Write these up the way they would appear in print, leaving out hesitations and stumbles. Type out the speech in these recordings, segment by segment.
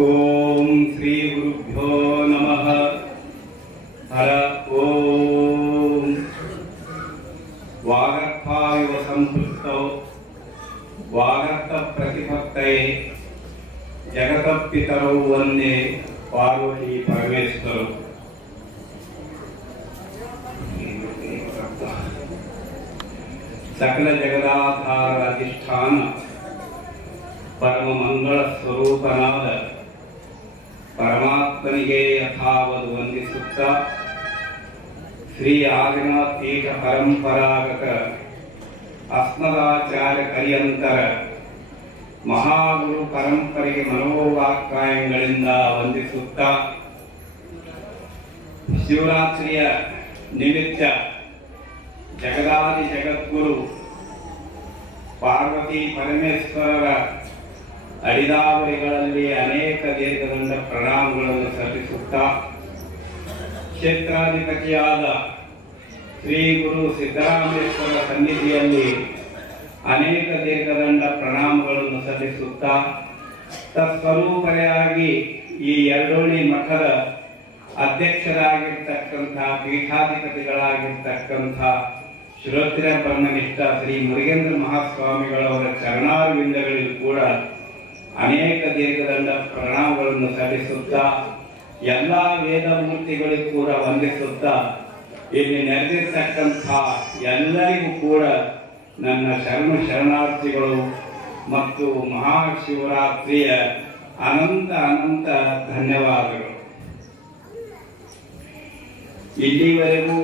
ಓಂ ಶ್ರೀ ಗುರುಭ್ಯೋ ನಮಃ. ಹರ ಓಂ. ವಾಗರ್ಥಾವಿವ ಸಂಪೃಕ್ತೌ ವಾಗರ್ಥ ಪ್ರತಿಪತ್ತೈ ಜಗತಪಿತರೌ ವಂದೇ ಪಾರ್ವತಿ ಪರಮೇಶ್ವರೌ. ಸಕಲ ಜಗದಾಧಾರ ಅಧಿಷ್ಠಾನ ಪರಮ ಮಂಗಳ ಸ್ವರೂಪನಾದ ಪರಮಾತ್ಮನಿಗೆ ಯಥಾವದು ವಂದಿಸುತ್ತ ಶ್ರೀ ಆದಿನಾಥೀಠ ಪರಂಪರಾಗತ ಅಸ್ಮದಾಚಾರ್ಯ ಪರ್ಯಂತರ ಮಹಾಗುರು ಪರಂಪರೆಗೆ ಮನೋವಾಕ್ಕಾಯಗಳಿಂದ ವಂದಿಸುತ್ತ ಶಿವರಾತ್ರಿಯ ನಿಮಿತ್ತ ಜಗದಾದಿ ಜಗದ್ಗುರು ಪಾರ್ವತಿ ಪರಮೇಶ್ವರರ ಅಡಿದಾವರಿಗಳಲ್ಲಿ ಅನೇಕ ದೀರ್ಘದಂಡ ಪ್ರಣಾಮಗಳನ್ನು ಸಲ್ಲಿಸುತ್ತಾ ಕ್ಷೇತ್ರಾಧಿಪತಿಯಾದ ಶ್ರೀ ಗುರು ಸಿದ್ದರಾಮೇಶ್ವರ ಸನ್ನಿಧಿಯಲ್ಲಿ ಅನೇಕ ದೀರ್ಘದಂಡ ಪ್ರಣಾಮಗಳನ್ನು ಸಲ್ಲಿಸುತ್ತಾ ತತ್ಸ್ವರೂಪರೆಯಾಗಿ ಈ ಎರಡೋಣಿ ಮಠದ ಅಧ್ಯಕ್ಷರಾಗಿರ್ತಕ್ಕಂಥ ಪೀಠಾಧಿಪತಿಗಳಾಗಿರ್ತಕ್ಕಂಥ ಶ್ರೋತ್ರ ಬ್ರಹ್ಮನಿಷ್ಠ ಶ್ರೀ ಮುರುಗೇಂದ್ರ ಮಹಾಸ್ವಾಮಿಗಳವರ ಚರಣಾರವಿಂದಗಳಿಗೂ ಕೂಡ ಅನೇಕ ದೀರ್ಘದಂಡ ಪ್ರಣಾಮಗಳನ್ನು ಸಲ್ಲಿಸುತ್ತಾ ಎಲ್ಲ ವೇದ ಮೂರ್ತಿಗಳಿಗೂ ಕೂಡ ವಂದಿಸುತ್ತಾ ಇಲ್ಲಿ ನೆರೆದಿರ್ತಕ್ಕಂಥ ಎಲ್ಲರಿಗೂ ಕೂಡ ನನ್ನ ಶರಣಾರ್ಥಿಗಳು ಮತ್ತು ಮಹಾಶಿವರಾತ್ರಿಯ ಅನಂತ ಅನಂತ ಧನ್ಯವಾದಗಳು. ಇಲ್ಲಿವರೆಗೂ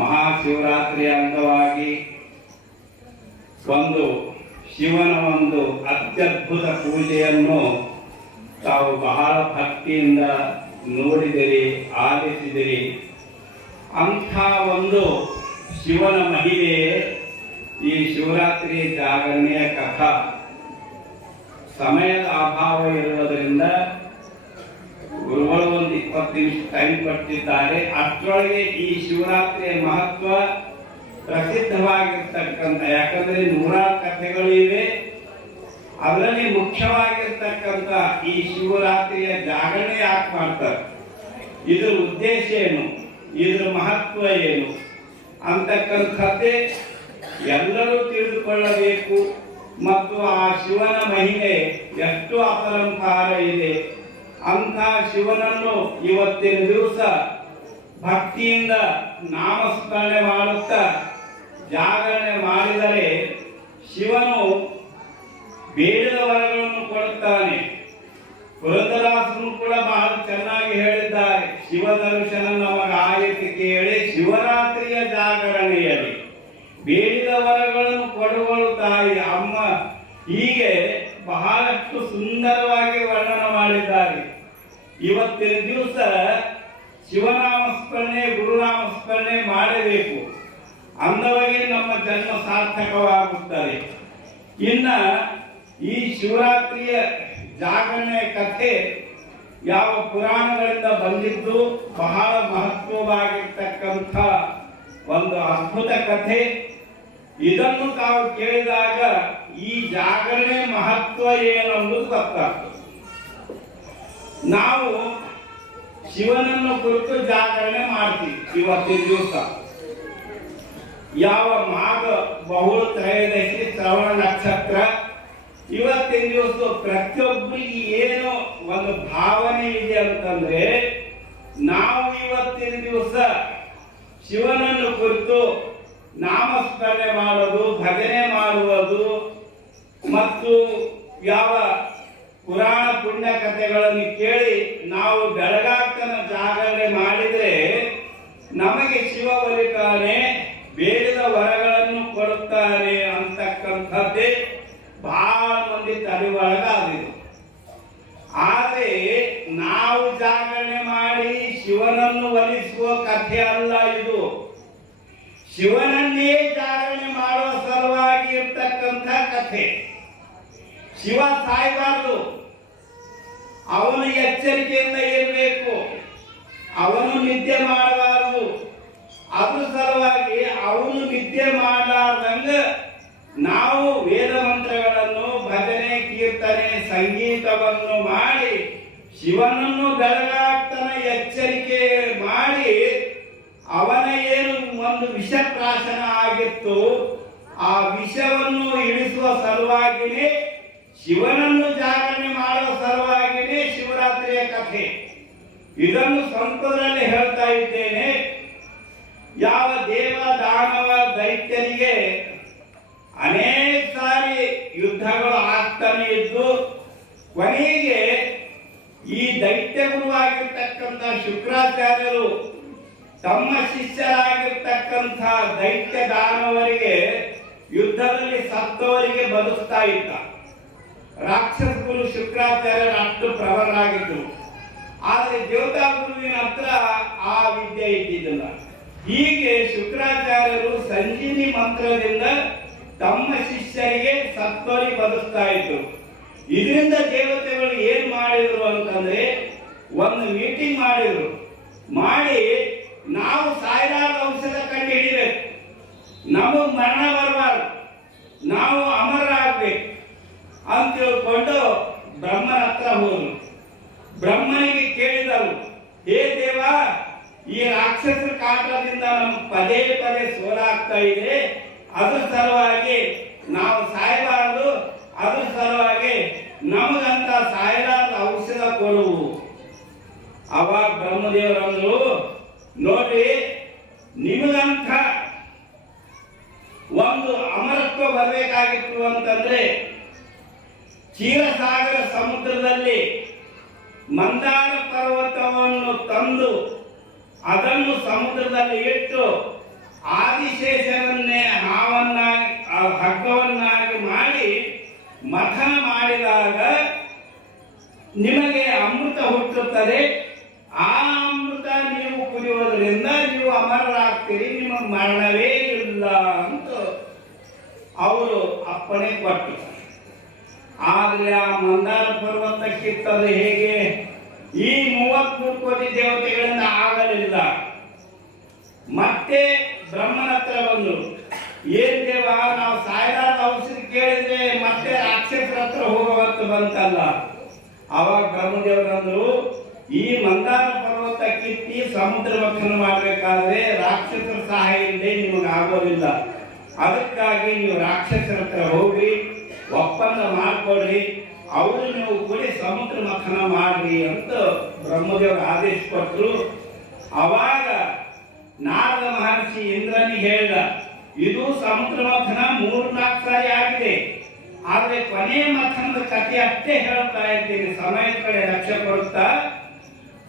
ಮಹಾಶಿವರಾತ್ರಿಯ ಅಂಗವಾಗಿ ಶಿವನ ಅತ್ಯದ್ಭುತ ಪೂಜೆಯನ್ನು ತಾವು ಬಹಳ ಭಕ್ತಿಯಿಂದ ನೋಡಿದಿರಿ, ಆಲಿಸಿದಿರಿ. ಅಂಥ ಶಿವನ ಮಹಿಮೆ ಈ ಶಿವರಾತ್ರಿ ಜಾಗರಣೆಯ ಕಥಾ. ಸಮಯದ ಅಭಾವ ಇರುವುದರಿಂದ ಗುರುಗಳು 20 ನಿಮಿಷ ಟೈಮ್ ಕೊಟ್ಟಿದ್ದಾರೆ. ಅಷ್ಟರೊಳಗೆ ಈ ಶಿವರಾತ್ರಿಯ ಮಹತ್ವ ಪ್ರಸಿದ್ಧವಾಗಿರ್ತಕ್ಕಂಥ, ಯಾಕಂದ್ರೆ 100 ಕಥೆಗಳಿವೆ, ಅದರಲ್ಲಿ ಮುಖ್ಯವಾಗಿರ್ತಕ್ಕಂಥ ಈ ಶಿವರಾತ್ರಿಯ ಜಾಗರಣೆ ಯಾಕೆ ಮಾಡ್ತಾರೆ, ಇದರ ಉದ್ದೇಶ ಏನು, ಇದರ ಮಹತ್ವ ಏನು ಅಂತಕ್ಕಂಥದ್ದೇ ಎಲ್ಲರೂ ತಿಳಿದುಕೊಳ್ಳಬೇಕು. ಮತ್ತು ಆ ಶಿವನ ಮಹಿಮೆ ಎಷ್ಟು ಅಪರಂಪಾರ ಇದೆ. ಅಂಥ ಶಿವನನ್ನು ಇವತ್ತಿನ ದಿವಸ ಭಕ್ತಿಯಿಂದ ನಾಮಸ್ಮರಣೆ ಮಾಡುತ್ತಾ ಜಾಗರಣೆ ಮಾಡಿದರೆ ಶಿವನು ಬೇಡದ ವರಗಳನ್ನು ಕೊಡುತ್ತಾನೆ. ಪುರಂದರದಾಸರು ಕೂಡ ಬಹಳ ಚೆನ್ನಾಗಿ ಹೇಳಿದ್ದಾರೆ, ಶಿವ ದರ್ಶನ ನಮಗಾಯಿತು ಕೇಳಿ ಶಿವರಾತ್ರಿಯ ಜಾಗರಣೆಯಲ್ಲಿ ಬೇಡಿದ ವರಗಳನ್ನು ಕೊಡುವಳು ತಾಯಿ ಅಮ್ಮ. ಹೀಗೆ ಬಹಳಷ್ಟು ಸುಂದರವಾಗಿ ವರ್ಣನ ಮಾಡಿದ್ದಾರೆ. ಇವತ್ತಿನ ದಿವಸ ಶಿವನಾಮಸ್ಮರಣೆ ಗುರುನಾಮಸ್ಮರಣೆ ಮಾಡಬೇಕು, ಅಂದವಾಗಿ ನಮ್ಮ ಜನ್ಮ ಸಾರ್ಥಕವಾಗುತ್ತದೆ. ಇನ್ನ ಈ ಶಿವರಾತ್ರಿಯ ಜಾಗರಣೆ ಕಥೆ ಯಾವ ಪುರಾಣಗಳಿಂದ ಬಂದಿದ್ದು ಬಹಳ ಮಹತ್ವವಾಗಿರ್ತಕ್ಕಂಥ ಅದ್ಭುತ ಕಥೆ. ಇದನ್ನು ತಾವು ಕೇಳಿದಾಗ ಈ ಜಾಗರಣೆ ಮಹತ್ವ ಏನೊಂದು ಗೊತ್ತಾಗ್ತದೆ. ನಾವು ಶಿವನನ್ನು ಕುರಿತು ಜಾಗರಣೆ ಮಾಡ್ತೀವಿ. ಇವತ್ತಿನ ದಿವಸ ಯಾವ ಮಾಘ ಬಹುಳ ತ್ರಯೋದಶಿ ಶ್ರವಣ ನಕ್ಷತ್ರ, ಇವತ್ತಿನ ದಿವಸ ಪ್ರತಿಯೊಬ್ಬರಿಗೆ ಏನೋ ಭಾವನೆ ಇದೆ ಅಂತಂದ್ರೆ, ನಾವು ಇವತ್ತಿನ ದಿವಸ ಶಿವನನ್ನು ಕುರಿತು ನಾಮಸ್ಮರಣೆ ಮಾಡೋದು, ಭಜನೆ ಮಾಡುವುದು ಮತ್ತು ಯಾವ ಪುರಾಣ ಪುಣ್ಯ ಕಥೆಗಳನ್ನು ಕೇಳಿ ನಾವು ಬೆಳಗಾಗ್ತನ ಜಾಗರಣೆ ಮಾಡಿದ್ರೆ ನಮಗೆ ಶಿವ ಬಲಿತಾನೆ, ಬೇಡದ ವರಗಳನ್ನು ಕೊಡುತ್ತಾನೆ ಅಂತಕ್ಕಂಥದ್ದೇ ಬಹಳ ಮಂದಿ ತಲೆ ಒಳಗಾಗಿದೆ. ಆದರೆ ನಾವು ಜಾಗರಣೆ ಮಾಡಿ ಶಿವನನ್ನು ಒಲಿಸುವ ಕಥೆ ಅಲ್ಲ ಇದು. ಶಿವನನ್ನೇ ಜಾಗರಣೆ ಮಾಡುವ ಸಲುವಾಗಿ ಇರ್ತಕ್ಕಂಥ ಕಥೆ. ಶಿವ ಸಾಯಬಾರದು, ಅವನು ಎಚ್ಚರಿಕೆಯಿಂದ ಇರಬೇಕು, ಅವನು ನಿದ್ದೆ ಮಾಡಬಾರದು. ಅದ್ರ ಸಲುವಾಗಿ ಅವನು ನಿದ್ದೆ ಮಾಡಲಾರ್ದಂಗ ನಾವು ವೇದ ಮಂತ್ರಗಳನ್ನು ಭಜನೆ ಕೀರ್ತನೆ ಸಂಗೀತವನ್ನು ಮಾಡಿ ಶಿವನನ್ನು ಬೆಳಗಾಗ್ತನ ಎಚ್ಚರಿಕೆ ಮಾಡಿ ಅವನ ಏನು ಒಂದು ವಿಷಪ್ರಾಶನ ಆಗಿತ್ತು ಆ ವಿಷವನ್ನು ಇಳಿಸುವ ಸಲುವಾಗಿನೇ ಶಿವನನ್ನು ಜಾಗರಣೆ ಮಾಡುವ ಸಲುವಾಗಿನೇ ಶಿವರಾತ್ರಿಯ ಕಥೆ. ಇದನ್ನು ಸಂಸ್ಕೃತದಲ್ಲಿ ಹೇಳ್ತಾ ಇದ್ದೇನೆ. ಯಾವ ದೇವ ದಾನವ ದೈತ್ಯರಿಗೆ ಅನೇಕ ಸಾರಿ ಯುದ್ಧಗಳು ಆಗ್ತಾನೆ ಇದ್ದು ಕೊನೆಗೆ ಈ ದೈತ್ಯ ಗುರುವಾಗಿರ್ತಕ್ಕಂಥ ಶುಕ್ರಾಚಾರ್ಯರು ತಮ್ಮ ಶಿಷ್ಯರಾಗಿರ್ತಕ್ಕಂಥ ದೈತ್ಯ ದಾನವರಿಗೆ ಯುದ್ಧದಲ್ಲಿ ಸತ್ತವರಿಗೆ ಬದುಕ್ತಾ ಇದ್ದ. ರಾಕ್ಷಸ ಗುರು ಶುಕ್ರಾಚಾರ್ಯರು ಅಷ್ಟು ಪ್ರಬಲರಾಗಿದ್ದರು. ಆದರೆ ದೇವತಾ ಗುರುವಿನ ಹತ್ರ ಆ ವಿದ್ಯೆ ಇದ್ದಿದ್ದಿಲ್ಲ. ಹೀಗೆ ಶುಕ್ರಾಚಾರ್ಯರು ಸಂಜೀವಿ ಮಂತ್ರದಿಂದ ತಮ್ಮ ಶಿಷ್ಯರಿಗೆ ಸತ್ತವರಿಗೆ ಬದುಕ್ತಾ ಇದ್ರು. ಇದರಿಂದ ದೇವತೆಗಳು ಏನ್ ಮಾಡಿದ್ರು ಅಂತಂದ್ರೆ ಒಂದು ಮೀಟಿಂಗ್ ಮಾಡಿದ್ರು. ಮಾಡಿ ನಾವು ಸಾಯಲಾರದ ಔಷಧ ಕಂಡು ಹಿಡಿಬೇಕು, ನಮಗ್ ಮರಣ ಬರಬಾರ್ದು, ನಾವು ಅಮರರಾಗಬೇಕು ಅಂತ ತಿಳ್ಕೊಂಡು ಬ್ರಹ್ಮನ ಹತ್ರ ಹೋದ್ರು. ಬ್ರಹ್ಮನಿಗೆ ಕೇಳಿದರು, ಹೇ ದೇವ, ಈ ರಾಕ್ಷಸರ ಕಾಟದಿಂದ ನಮ್ಗೆ ಪದೇ ಪದೇ ಸೋಲಾಗ್ತಾ ಇದೆ, ಅದ್ರ ಸಲುವಾಗಿ ನಾವು ಸಾಯಬಾರದು, ಅದ್ರ ಸಲುವಾಗಿ ನಮಗಂತ ಸಾಯಲಾರದ ಔಷಧ ಕೊಡುವು. ಅವಾಗ ಬ್ರಹ್ಮದೇವರಂದ್ರು, ನೋಡಿ, ನಿಮಗಂತ ಒಂದು ಅಮರತ್ವ ಬರಬೇಕಾಗಿತ್ತು ಅಂತಂದ್ರೆ ಕ್ಷೀರಸಾಗರ ಸಮುದ್ರದಲ್ಲಿ ಮಂದಾರ ಪರ್ವತವನ್ನು ತಂದು ಅದನ್ನು ಸಮುದ್ರದಲ್ಲಿ ಇಟ್ಟು ಆದಿಶೇಷರನ್ನೇ ಹಾವನ್ನಾಗಿ ಹಗ್ಗವನ್ನಾಗಿ ಮಾಡಿ ಮಥನ ಮಾಡಿದಾಗ ನಿಮಗೆ ಅಮೃತ ಹುಟ್ಟುತ್ತದೆ. ಆ ಅಮೃತ ನೀವು ಕುಡಿಯೋದ್ರಿಂದ ನೀವು ಅಮರರಾಗ್ತೀರಿ, ನಿಮ್ಮ ಮರಣವೇ ಇಲ್ಲ ಅಂತ ಅವರು ಅಪ್ಪಣೆ ಕೊಟ್ಟರು. ಆದ್ರೆ ಆ ಮಂದಾರ ಪರ್ವತಕ್ಕಿತ್ತದು ಹೇಗೆ? ಈ 33 ಕೋಟಿ ದೇವತೆಗಳಿಂದ ಆಗಲಿಲ್ಲ. ಮತ್ತೆ ಬ್ರಹ್ಮನ ಹತ್ರ ಬಂದ್ರು, ಏನ್ ದೇವ, ನಾವು ಸಾಯಲಾರದ ಔಷಧಿ ಕೇಳಿದ್ರೆ ಮತ್ತೆ ರಾಕ್ಷಸರ ಹತ್ರ ಹೋಗುವಂತ ಬಂತಲ್ಲ. ಅವಾಗ ಬ್ರಹ್ಮದೇವರಂದ್ರು, ಈ ಮಂದಾರ ಪರ್ವತ ಕಿತ್ತಿ ಸಮುದ್ರ ಮಥನ ಮಾಡಬೇಕಾದ್ರೆ ರಾಕ್ಷಸರ ಸಹಾಯ ಇಲ್ಲದೆ ನಿಮಗೆ ಆಗೋದಿಲ್ಲ. ಅದಕ್ಕಾಗಿ ನೀವು ರಾಕ್ಷಸರ ಹತ್ರ ಹೋಗ್ರಿ, ಒಪ್ಪಂದ ಮಾಡ್ಕೊಡ್ರಿ, ಅವರು ನೀವು ಕೂಡಿ ಸಮುದ್ರ ಮಥನ ಮಾಡ್ರಿ ಅಂತ ಬ್ರಹ್ಮದೇವರು ಆದೇಶ ಕೊಟ್ಟರು. ಅವಾಗ ನಾರದ ಮಹರ್ಷಿ ಇಂದ್ರನಿಗೆ ಹೇಳಿದ, ಇದು ಸಮುದ್ರ ಮಥನ 3-4 ಸಾರಿ ಆಗಿದೆ, ಆದ್ರೆ ಕೊನೆ ಮಥನದ ಕಥೆ ಅಷ್ಟೇ ಹೇಳ್ತಾ ಇದ್ದೀನಿ, ಸಮಯದ ಕಡೆ ಲಕ್ಷ್ಯ ಕೊಡುತ್ತಾ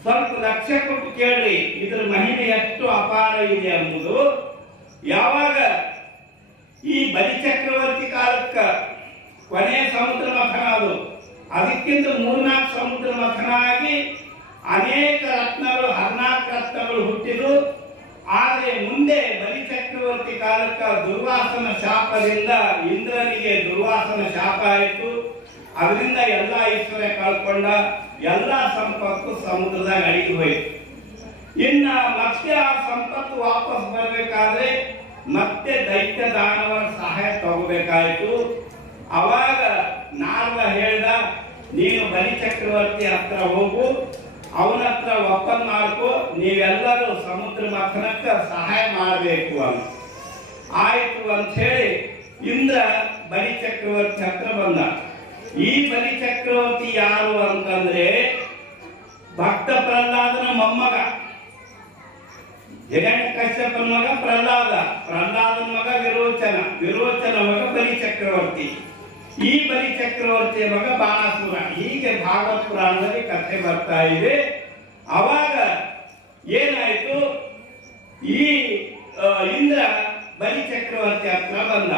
ಸ್ವಲ್ಪ ಲಕ್ಷ್ಯ ಕೊಟ್ಟು ಕೇಳ್ರಿ, ಇದ್ರ ಮಹಿಮೆ ಎಷ್ಟು ಅಪಾರ ಇದೆ ಎಂಬುದು. ಯಾವಾಗ ಈ ಬಲಿಚಕ್ರವರ್ತಿ ಕಾಲಕ್ಕ ಕೊನೆಯ ಸಮುದ್ರ ಮಥನ ಅದು, ಅದಕ್ಕಿಂತ 3-4 ಸಮುದ್ರ ಮಥನ ಆಗಿ ಅನೇಕ ರತ್ನಗಳು 14 ರತ್ನಗಳು ಹುಟ್ಟಿದು. ಆದರೆ ಮುಂದೆ ಬಲಿಚಕ್ರವರ್ತಿ ಕಾಲಕ್ಕ ದುರ್ವಾಸನ ಶಾಪದಿಂದ ಇಂದ್ರನಿಗೆ ದುರ್ವಾಸನ ಶಾಪ ಆಯಿತು. ಅದರಿಂದ ಎಲ್ಲ ಐಶ್ವರ್ಯ ಕಳ್ಕೊಂಡ, ಎಲ್ಲ ಸಂಪತ್ತು ಸಮುದ್ರದಾಗ ಅಡಿಗೆ ಹೋಯಿತು. ಇನ್ನ ಮತ್ತೆ ಆ ಸಂಪತ್ತು ವಾಪಸ್ ಬರಬೇಕಾದ್ರೆ ಮತ್ತೆ ದೈತ್ಯ ದಾನವರ ಸಹಾಯ ತಗೋಬೇಕಾಯ್ತು. ಅವಾಗ ನಾರದ ಹೇಳ್ದ, ನೀನು ಬಲಿಚಕ್ರವರ್ತಿ ಹತ್ರ ಹೋಗು, ಅವನ ಹತ್ರ ಒಪ್ಪಂದ ಮಾಡ್ಕೋ, ನೀವೆಲ್ಲರೂ ಸಮುದ್ರ ಮಥನಕ್ಕೆ ಸಹಾಯ ಮಾಡಬೇಕು ಅಂತ. ಆಯ್ತು ಅಂತ ಹೇಳಿ ಇಂದ್ರ ಬಲಿಚಕ್ರವರ್ತಿ ಹತ್ರ ಬಂದ. ಈ ಬಲಿಚಕ್ರವರ್ತಿ ಯಾರು ಅಂತಂದ್ರೆ ಭಕ್ತ ಪ್ರಹ್ಲಾದನ ಮೊಮ್ಮಗ, ಹಿರಣ್ಯಕಶ್ಯಪನ ಮಗ ಪ್ರಹ್ಲಾದ, ಪ್ರಹ್ಲಾದನ ಮಗ ವಿರೋಚನ, ವಿರೋಚನ ಮಗ ಬಲಿಚಕ್ರವರ್ತಿ, ಈ ಬಲಿಚಕ್ರವರ್ತಿಯ ಮಗ ಬಾಣಾಸುರ. ಹೀಗೆ ಭಾಗವತ ಪುರಾಣದಲ್ಲಿ ಕಥೆ ಬರ್ತಾ ಇದೆ. ಅವಾಗ ಏನಾಯ್ತು, ಈ ಇಂದ್ರ ಬಲಿಚಕ್ರವರ್ತಿ ಹತ್ರ ಬಂದ.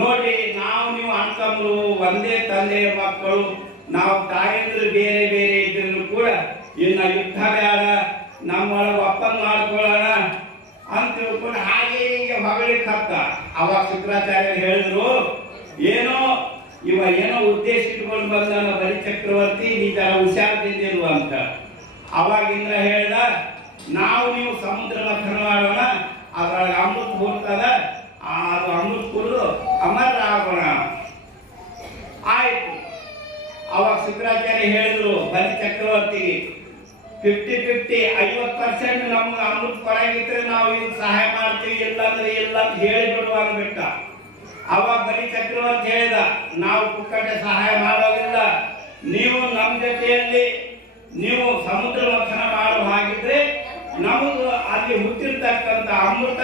ನೋಡಿ, ನಾವು ನೀವು ಅಣ್ತಮ್ಮರು, ಒಂದೇ ತಂದೆಯ ಮಕ್ಕಳು, ನಾವು ತಾಯಂದ್ರು ಬೇರೆ ಬೇರೆ ಇದ್ರು ಕೂಡ ಇನ್ನ ಯುದ್ಧ ಬೇಡ, ನಮ್ಮೊಳಗೆ ಒಪ್ಪಂದ ಮಾಡ್ಕೊಳ್ಳೋಣ ಅಂತ ತಿಳ್ಕೊಂಡು ಹಾಗೆ ಹೀಗೆ ಹೊಗಳಿಕ್ ಹತ್ತ. ಅವಾಗ ಶುಕ್ರಾಚಾರ್ಯರು ಹೇಳಿದ್ರು, ಏನೋ ಏನೋ ಉದ್ದೇಶ ಇಟ್ಕೊಂಡು ಬಂದ ಬಲಿಚಕ್ರವರ್ತಿ, ನೀ ತರ ಹುಷಾರದಿದ್ದಿರು ಅಂತ. ಅವಾಗ ಇಂದ್ರ ಹೇಳ್ದ, ನಾವು ನೀವು ಸಮುದ್ರ ಮಥನ ಮಾಡೋಣ, ಅದ್ರೊಳಗೆ ಅಮೃತ ಹೋಗ್ತದ, ಅದು ಅಮೃತ ಕುಡಿದು ಅಮರ ಆಗೋಣ. ಆಯ್ತು. ಅವಾಗ ಶುಕ್ರಾಚಾರ್ಯ ಹೇಳಿದ್ರು ಬಲಿ ಚಕ್ರವರ್ತಿಗೆ 50-50 50% ನಮ್ಗೆ ಅಮೃತ ಕೊಡಾಗಿದ್ರೆ ನಾವು ಇದು ಸಹಾಯ ಮಾಡ್ತೀವಿ, ಇಲ್ಲಾಂದ್ರೆ ಇಲ್ಲ ಅಂತ ಹೇಳಿಬಿಡುವ ಅಂದ್ಬಿಟ್ಟ. ಅವಾಗ ಬಲಿ ಚಕ್ರವರ್ತಿ ಹೇಳಿದ, ನಾವು ಪುಕ್ಕಟೆ ಸಹಾಯ ಮಾಡೋದಿಲ್ಲ, ನೀವು ನಮ್ಮ ಜೊತೆಯಲ್ಲಿ ನೀವು ಸಮುದ್ರ ಮಂಥನ ಮಾಡೋ ಹಾಗಿದ್ರೆ ನಮಗೂ ಅಲ್ಲಿ ಹುಟ್ಟಿರ್ತಕ್ಕಂಥ ಅಮೃತ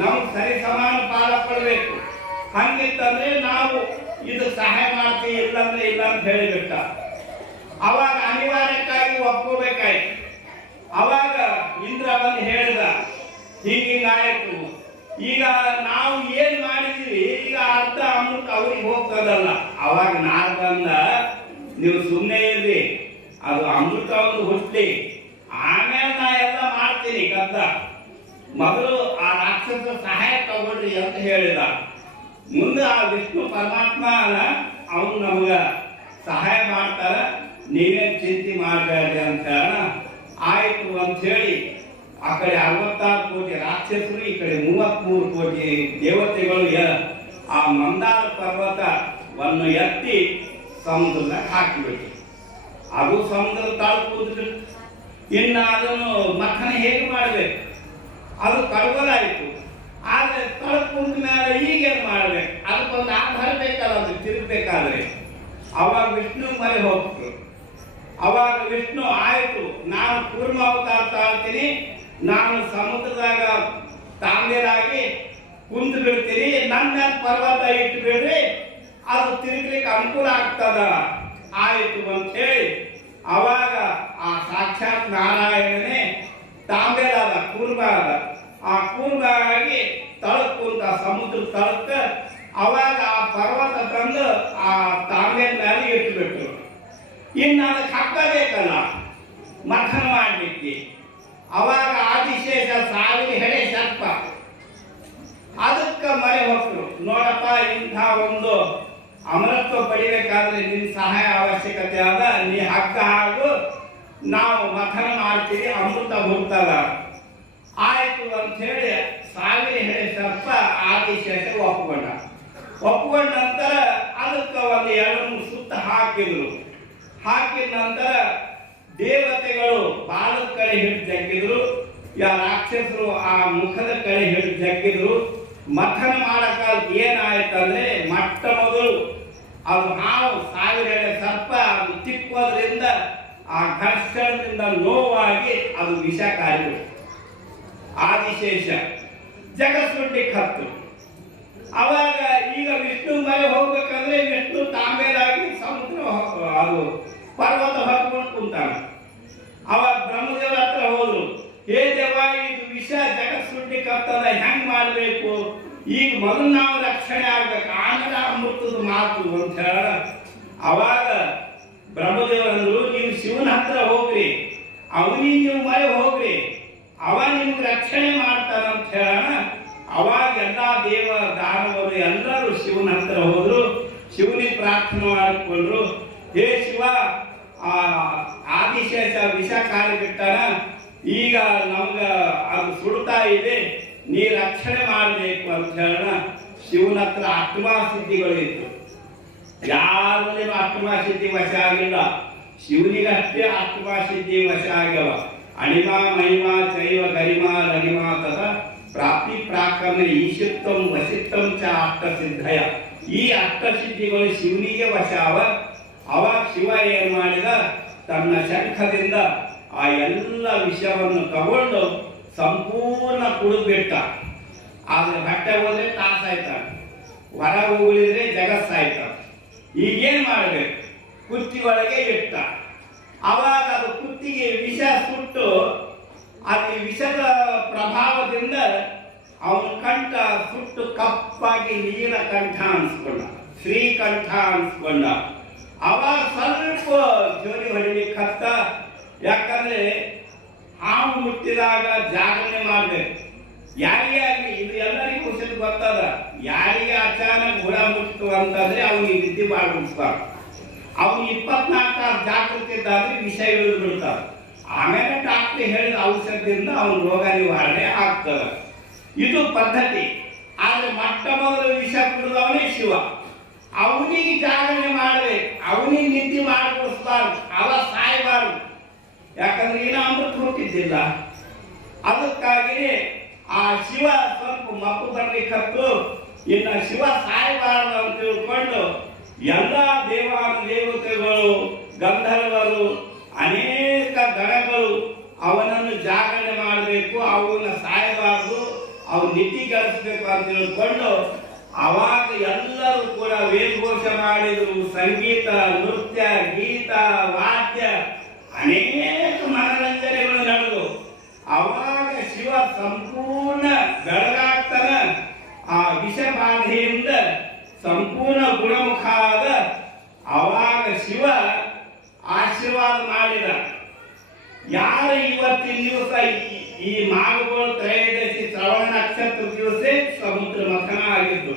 ನಮ್ಗೆ ಸರಿ ಸಮಾನ ಪಾಲ ಕೊಡಬೇಕು, ಹಂಗಿತ್ತಂದ್ರೆ ನಾವು ಇದು ಸಹಾಯ ಮಾಡ್ತೀವಿ, ಇಲ್ಲಂದ್ರೆ ಇಲ್ಲ ಅಂತ ಹೇಳಿಬಿಟ್ಟ. ಅವಾಗ ಅನಿವಾರ್ಯಕ್ಕಾಗಿ ಒಪ್ಕೋಬೇಕಾಯ್ತು. ಅವಾಗ ಇಂದ್ರ ಬಂದು ಹೇಳಿದ, ಹೀಗಾಯ್ತು, ಈಗ ನಾವು ಏನ್ ಮಾಡಿದೀವಿ, ಈಗ ಅರ್ಧ ಅಮೃತ ಅವ್ರಿಗೆ ಹೋಗ್ತದಲ್ಲ. ಅವಾಗ ನಾರ್ ಬಂದ, ನೀವು ಸುಮ್ಮನೆ ಇರ್ರಿ, ಅದು ಅಮೃತ ಒಂದು ಹುಟ್ಟಿ ಆಮೇಲೆ ನಾ ಎಲ್ಲ ಮಾಡ್ತೀನಿ ಕದ್ದ, ಮೊದಲು ಆ ರಾಕ್ಷಸ ಸಹಾಯ ತಗೊಳ್ರಿ ಅಂತ ಹೇಳಿದ. ಮುಂದೆ ಆ ವಿಷ್ಣು ಪರಮಾತ್ಮ ಅವನು ನಮಗ ಸಹಾಯ ಮಾಡ್ತಾರ, ನೀವೇನ್ ಚಿಂತೆ ಮಾಡಬೇಡ್ರಿ ಅಂತ ಆಯ್ತು ಅಂತ ಹೇಳಿ ಆ ಕಡೆ 66 ಕೋಟಿ ರಾಕ್ಷಸರು, ಈ ಕಡೆ 33 ಕೋಟಿ ದೇವತೆಗಳು ಆ ಮಂದಾರ ಪರ್ವತವನ್ನು ಎತ್ತಿ ಸಮುದ್ರದಾಗ ಹಾಕಿಬಿಟ್ಟು ಅದು ಸಮುದ್ರ ತಲುಪುದು. ಇನ್ನು ಅದನ್ನು ಮಥನ ಹೇಗೆ ಮಾಡಬೇಕು, ಅದು ಕಳವಲಾಯಿತು. ಆದ್ರೆ ತಲುಪುದ ಮೇಲೆ ಈಗೇನು ಮಾಡ್ಬೇಕು, ಅದಕ್ಕೊಂದು ಆಧಾರ ಬೇಕಲ್ಲ, ಅದು ತಿರುಗಬೇಕಾದ್ರೆ. ಅವಾಗ ವಿಷ್ಣು ಮನೆ ಹೋಗ್ತರು. ಅವಾಗ ವಿಷ್ಣು ಆಯ್ತು, ನಾನು ಕೂರ್ಮ ಅವತಾರ ತಾಳ್ತೀನಿ, ನಾನು ಸಮುದ್ರದಾಗ ತಾಂಬೇರಾಗಿ ಕುಂತು ಬಿಡ್ತೀನಿ, ನನ್ನ ಪರ್ವತ ಇಟ್ಟು ಬಿಡ್ರಿ, ಅದು ತಿರುಗ್ಲಿಕ್ಕೆ ಅನುಕೂಲ ಆಗ್ತದ. ಆಯ್ತು ಅಂತ ಹೇಳಿ ಅವಾಗ ಆ ಸಾಕ್ಷಾತ್ ನಾರಾಯಣನೇ ತಾಂಬೇರಾದ ಕೂರ್ಮ ಆದ. ಆ ಕೂರ್ಮ ಆಗಿ ತಳಕ್ ಕುಂತ ಸಮುದ್ರ ತಳಕ್ಕ. ಅವಾಗ ಆ ಪರ್ವತ ತಂದು ಆ ತಾಂಬೆ ಮೇಲೆ ಇಟ್ಟುಬಿಟ್ರು. ಇನ್ನು ಅದಕ್ಕೆ ಹಗ್ಗ ಬೇಕಲ್ಲ ಮಥನ ಮಾಡ್ಲಿಕ್ಕೆ. ಅವಾಗ ಆದಿಶೇಷ 1000 ಹೆಡೆ ಸರ್ಪ ಅದಕ್ಕೆ ಮರೆ ಹೊಕ್ಕರು. ನೋಡಪ್ಪ, ಇಂಥ ಒಂದು ಅಮರತ್ವ ಪಡಿಬೇಕಾದ್ರೆ ನಿನ್ನ ಸಹಾಯ ಅವಶ್ಯಕತೆ ಆದ, ನೀ ಹಗ್ಗ ಹಾಗೂ ನಾವು ಮಥನ ಮಾಡ್ತೀವಿ, ಅಮೃತ ಹುಡ್ತದ. ಆಯ್ತು ಅಂತ ಹೇಳಿ 1000 ಹೆಡೆ ಸರ್ಪ ಆದಿಶೇಷ ಒಪ್ಕೊಂಡ ನಂತರ ಅದಕ್ಕೆ ಒಂದು 2-3 ಸುತ್ತ ಹಾಕಿದ್ರು. ಹಾಕಿದ ನಂತರ ದೇವತೆಗಳು ಬಾಲದ ಕಡೆ ಹಿಡಿದು ಜಗ್ಗಿದ್ರು, ರಾಕ್ಷಸರು ಆ ಮುಖದ ಕಡೆ ಹಿಡಿದು ಜಗ್ಗಿದ್ರು. ಮಥನ ಮಾಡಕ ಏನಾಯ್ತಂದ್ರೆ ಮೊಟ್ಟ ಮೊದಲು ಅದು ಹಾವು 1000 ಹೆಡೆ ಸರ್ಪ ಅದು ತಿಕ್ಕೋದ್ರಿಂದ ಆ ಘರ್ಷಣದಿಂದ ನೋವಾಗಿ ಅದು ವಿಷಕಾರಿ. ಆದಿಶೇಷ ಜಗಸುಂಡಿಗೆ ಹತ್ತು. ಅವಾಗ ಈಗ ವಿಷ್ಣು ಮೇಲೆ ಹೋಗ್ಬೇಕಂದ್ರೆ ವಿಷ್ಣು ತಾಂಬೇರಾಗಿ ಸಮುದ್ರ ಅದು ಪರ್ವತ ಹೊತ್ಕೊಂಡು ಕುಂತಾನ. ಅವಾಗ ಬ್ರಹ್ಮದೇವರ ಹತ್ರ ಹೋದ್ರು, ಹೇ ದೇವ, ಇದು ವಿಷ ಜಗತ್ಸುಂಡಿಗೆ ಹತ್ತದ, ಹೆಂಗ್ ಮಾಡ್ಬೇಕು, ಈಗ ಮೊದಲು ನಾವು ರಕ್ಷಣೆ ಆಗ್ಬೇಕು, ಆಮೇಲೆ ಅಮೃತದ ಮಾತು ಅಂತ ಹೇಳ. ಅವಾಗ ಬ್ರಹ್ಮದೇವರಂದ್ರು, ನೀವು ಶಿವನ ಹತ್ರ ಹೋಗ್ರಿ, ಅವನಿಗೆ ನೀವು ಮರೆ ಹೋಗ್ರಿ, ಅವ ನಿಮ್ಗೆ ರಕ್ಷಣೆ ಮಾಡ್ತಾನಂತ ಹೇಳ. ಅವಾಗ ಎಲ್ಲಾ ದೇವ ದಾನವರು ಎಲ್ಲರೂ ಶಿವನ ಹತ್ರ ಹೋದ್ರು, ಶಿವನಿಗೆ ಪ್ರಾರ್ಥನೆ ಮಾಡಿಕೊಂಡ್ರು. ಹೇ ಶಿವ, ಆದಿಶೇಷ ವಿಷಕಾರಿ ಬಿಟ್ಟಾನ, ಈಗ ನಮ್ಗ ಅದು ಸುಡ್ತಾ ಇದೆ, ನೀ ರಕ್ಷಣೆ ಮಾಡಬೇಕು ಅಂತ ಹೇಳ. ಶಿವನ ಹತ್ರ ಅಷ್ಟಮಾಸಿದ್ಧಿಗಳು ಇತ್ತು. ಯಾರಲ್ಲಿ ಅಷ್ಟಮಾಸಿದ್ಧಿ ವಶ ಆಗಿಲ್ಲ, ಶಿವನಿಗಷ್ಟೇ ಅಷ್ಟಮಾಸಿದ್ಧಿ ವಶ ಆಗ್ಯವ. ಅಣಿಮಾ ಮಹಿಮಾ ಚೈವ ಗರಿಮಾ ರಣಿಮಾ ತದ ಪ್ರಾಪ್ತಿ ಪ್ರಾಕಮ್ಯ ಈಶಿತ್ವಂ ವಸಿತ್ವಂ ಚ ಅಷ್ಟಸಿದ್ಧಯ. ಈ ಅಷ್ಟಸಿದ್ಧಿಗಳು ಶಿವನಿಗೆ ವಶ ಅವ. ಅವಾಗ ಶಿವ ಏನ್ ಮಾಡಿದ, ತನ್ನ ಶಂಖದಿಂದ ಆ ಎಲ್ಲ ವಿಷಯವನ್ನು ತಗೊಂಡು ಸಂಪೂರ್ಣ ಕುಡಿದ್ಬಿಟ್ಟ. ಆದ್ರೆ ಹೊಟ್ಟೆ ಹೋದ್ರೆ ತಾಸಾಯ್ತ, ಹೊರ ಉಳಿದ್ರೆ ಜಗಸ್ಸಾಯ್ತ. ಈಗೇನ್ ಮಾಡ್ಬೇಕು, ಕುತ್ತಿ ಒಳಗೆ ಇಟ್ಟ. ಅವಾಗ ಅದು ಕುತ್ತಿಗೆ ವಿಷ ಸುಟ್ಟು ಅಲ್ಲಿ ವಿಷದ ಪ್ರಭಾವದಿಂದ ಅವನ ಕಂಠ ಸುಟ್ಟು ಕಪ್ಪಾಗಿ ನೀಲ ಕಂಠ ಅನ್ಸ್ಕೊಂಡ, ಶ್ರೀಕಂಠ ಅನ್ಸ್ಕೊಂಡ. ಅವಾಗ ಸ್ವಲ್ಪ ಜೋರಿ ಹೊಡಿಲಿಕ್ಕೆ ಹತ್ತ. ಯಾಕಂದ್ರೆ ಹಾವು ಮುಟ್ಟಿದಾಗ ಜಾಗರಣೆ ಮಾಡ್ಬೇಕು. ಯಾರಿಗೆ ಆಗ್ಲಿ, ಇದು ಎಲ್ಲರಿಗೂ ಹುಷಾರು ಗೊತ್ತದ. ಯಾರಿಗೆ ಅಚಾನಕ್ ಹುಳ ಮುಟ್ಟಿತು ಅಂತಂದ್ರೆ ಅವನಿಗೆ ನಿದ್ದೆ ಮಾಡ್ಬಿಡ್ತಾರೆ. ಅವನು 24 ತಾಸು ಜಾಗೃತಿ ಇದ್ದಾದ್ರೆ ವಿಷ ಇಳಿದು ಬಿಡ್ತಾರೆ. ಆಮೇಲೆ ಡಾಕ್ಟರ್ ಹೇಳಿದ ಔಷಧದಿಂದ ಅವನ ರೋಗ ನಿವಾರಣೆ ಆಗ್ತದ. ಇದು ಪದ್ಧತಿ. ಆದ್ರೆ ಮೊಟ್ಟ ಮೊದಲು ವಿಷ ಕುಡಿದವನೇ ಶಿವ. ಅವನಿಗೆ ಜಾಗರಣೆ ಮಾಡಬೇಕು, ಅವನಿಗೆ ನಿದ್ದೆ ಮಾಡಿಬಿಡಿಸ್ಬಾರ್ದು, ಅವ ಸಾಯಬಾರ್ದು. ಯಾಕಂದ್ರೆ ಇನ್ನ ಅಮೃತ ಹುಟ್ಟಿದ್ದಿಲ್ಲ. ಅದಕ್ಕಾಗಿ ಆ ಶಿವ ಸ್ವಲ್ಪ ಮಪ್ಪು ಬರ್ಲಿಕ್ಕತ್ತು, ಇನ್ನು ಶಿವ ಸಾಯಬಾರದು ಅಂತ ತಿಳ್ಕೊಂಡು ಎಲ್ಲ ದೇವತೆಗಳು, ಗಂಧರ್ವರು, ಅನೇಕ ಗಣಗಳು ಅವನನ್ನು ಜಾಗರಣೆ ಮಾಡಬೇಕು, ಅವನ ಸಾಯಬಾರದು, ಅವನು ನಿದ್ದಿಗಳಿಸ್ಬೇಕು ಅಂತ ತಿಳ್ಕೊಂಡು ಅವಾಗ ಎಲ್ಲರೂ ಕೂಡ ವೇದಘೋಷ ಮಾಡಿದ್ರು. ಸಂಗೀತ, ನೃತ್ಯ, ಗೀತ, ವಾದ್ಯ, ಅನೇಕ ಮನರಂಜನೆಗಳು ನಡೆದು ಅವಾಗ ಶಿವ ಸಂಪೂರ್ಣ ಬೆಳಗಾಗ್ತಾನ. ಆ ವಿಷಬಾಧೆಯಿಂದ ಸಂಪೂರ್ಣ ಗುಣಮುಖ ಆದ. ಅವಾಗ ಶಿವ ಆಶೀರ್ವಾದ ಮಾಡಿದ. ಯಾರು ಇವತ್ತಿನ ದಿವಸ ಈ ಮಾಘಗಳು ತ್ರಯೋದಶಿ ಶ್ರವಣ ನಕ್ಷತ್ರ ದಿವಸ ಸಮುದ್ರ ಮಥನ ಆಗಿದ್ದು.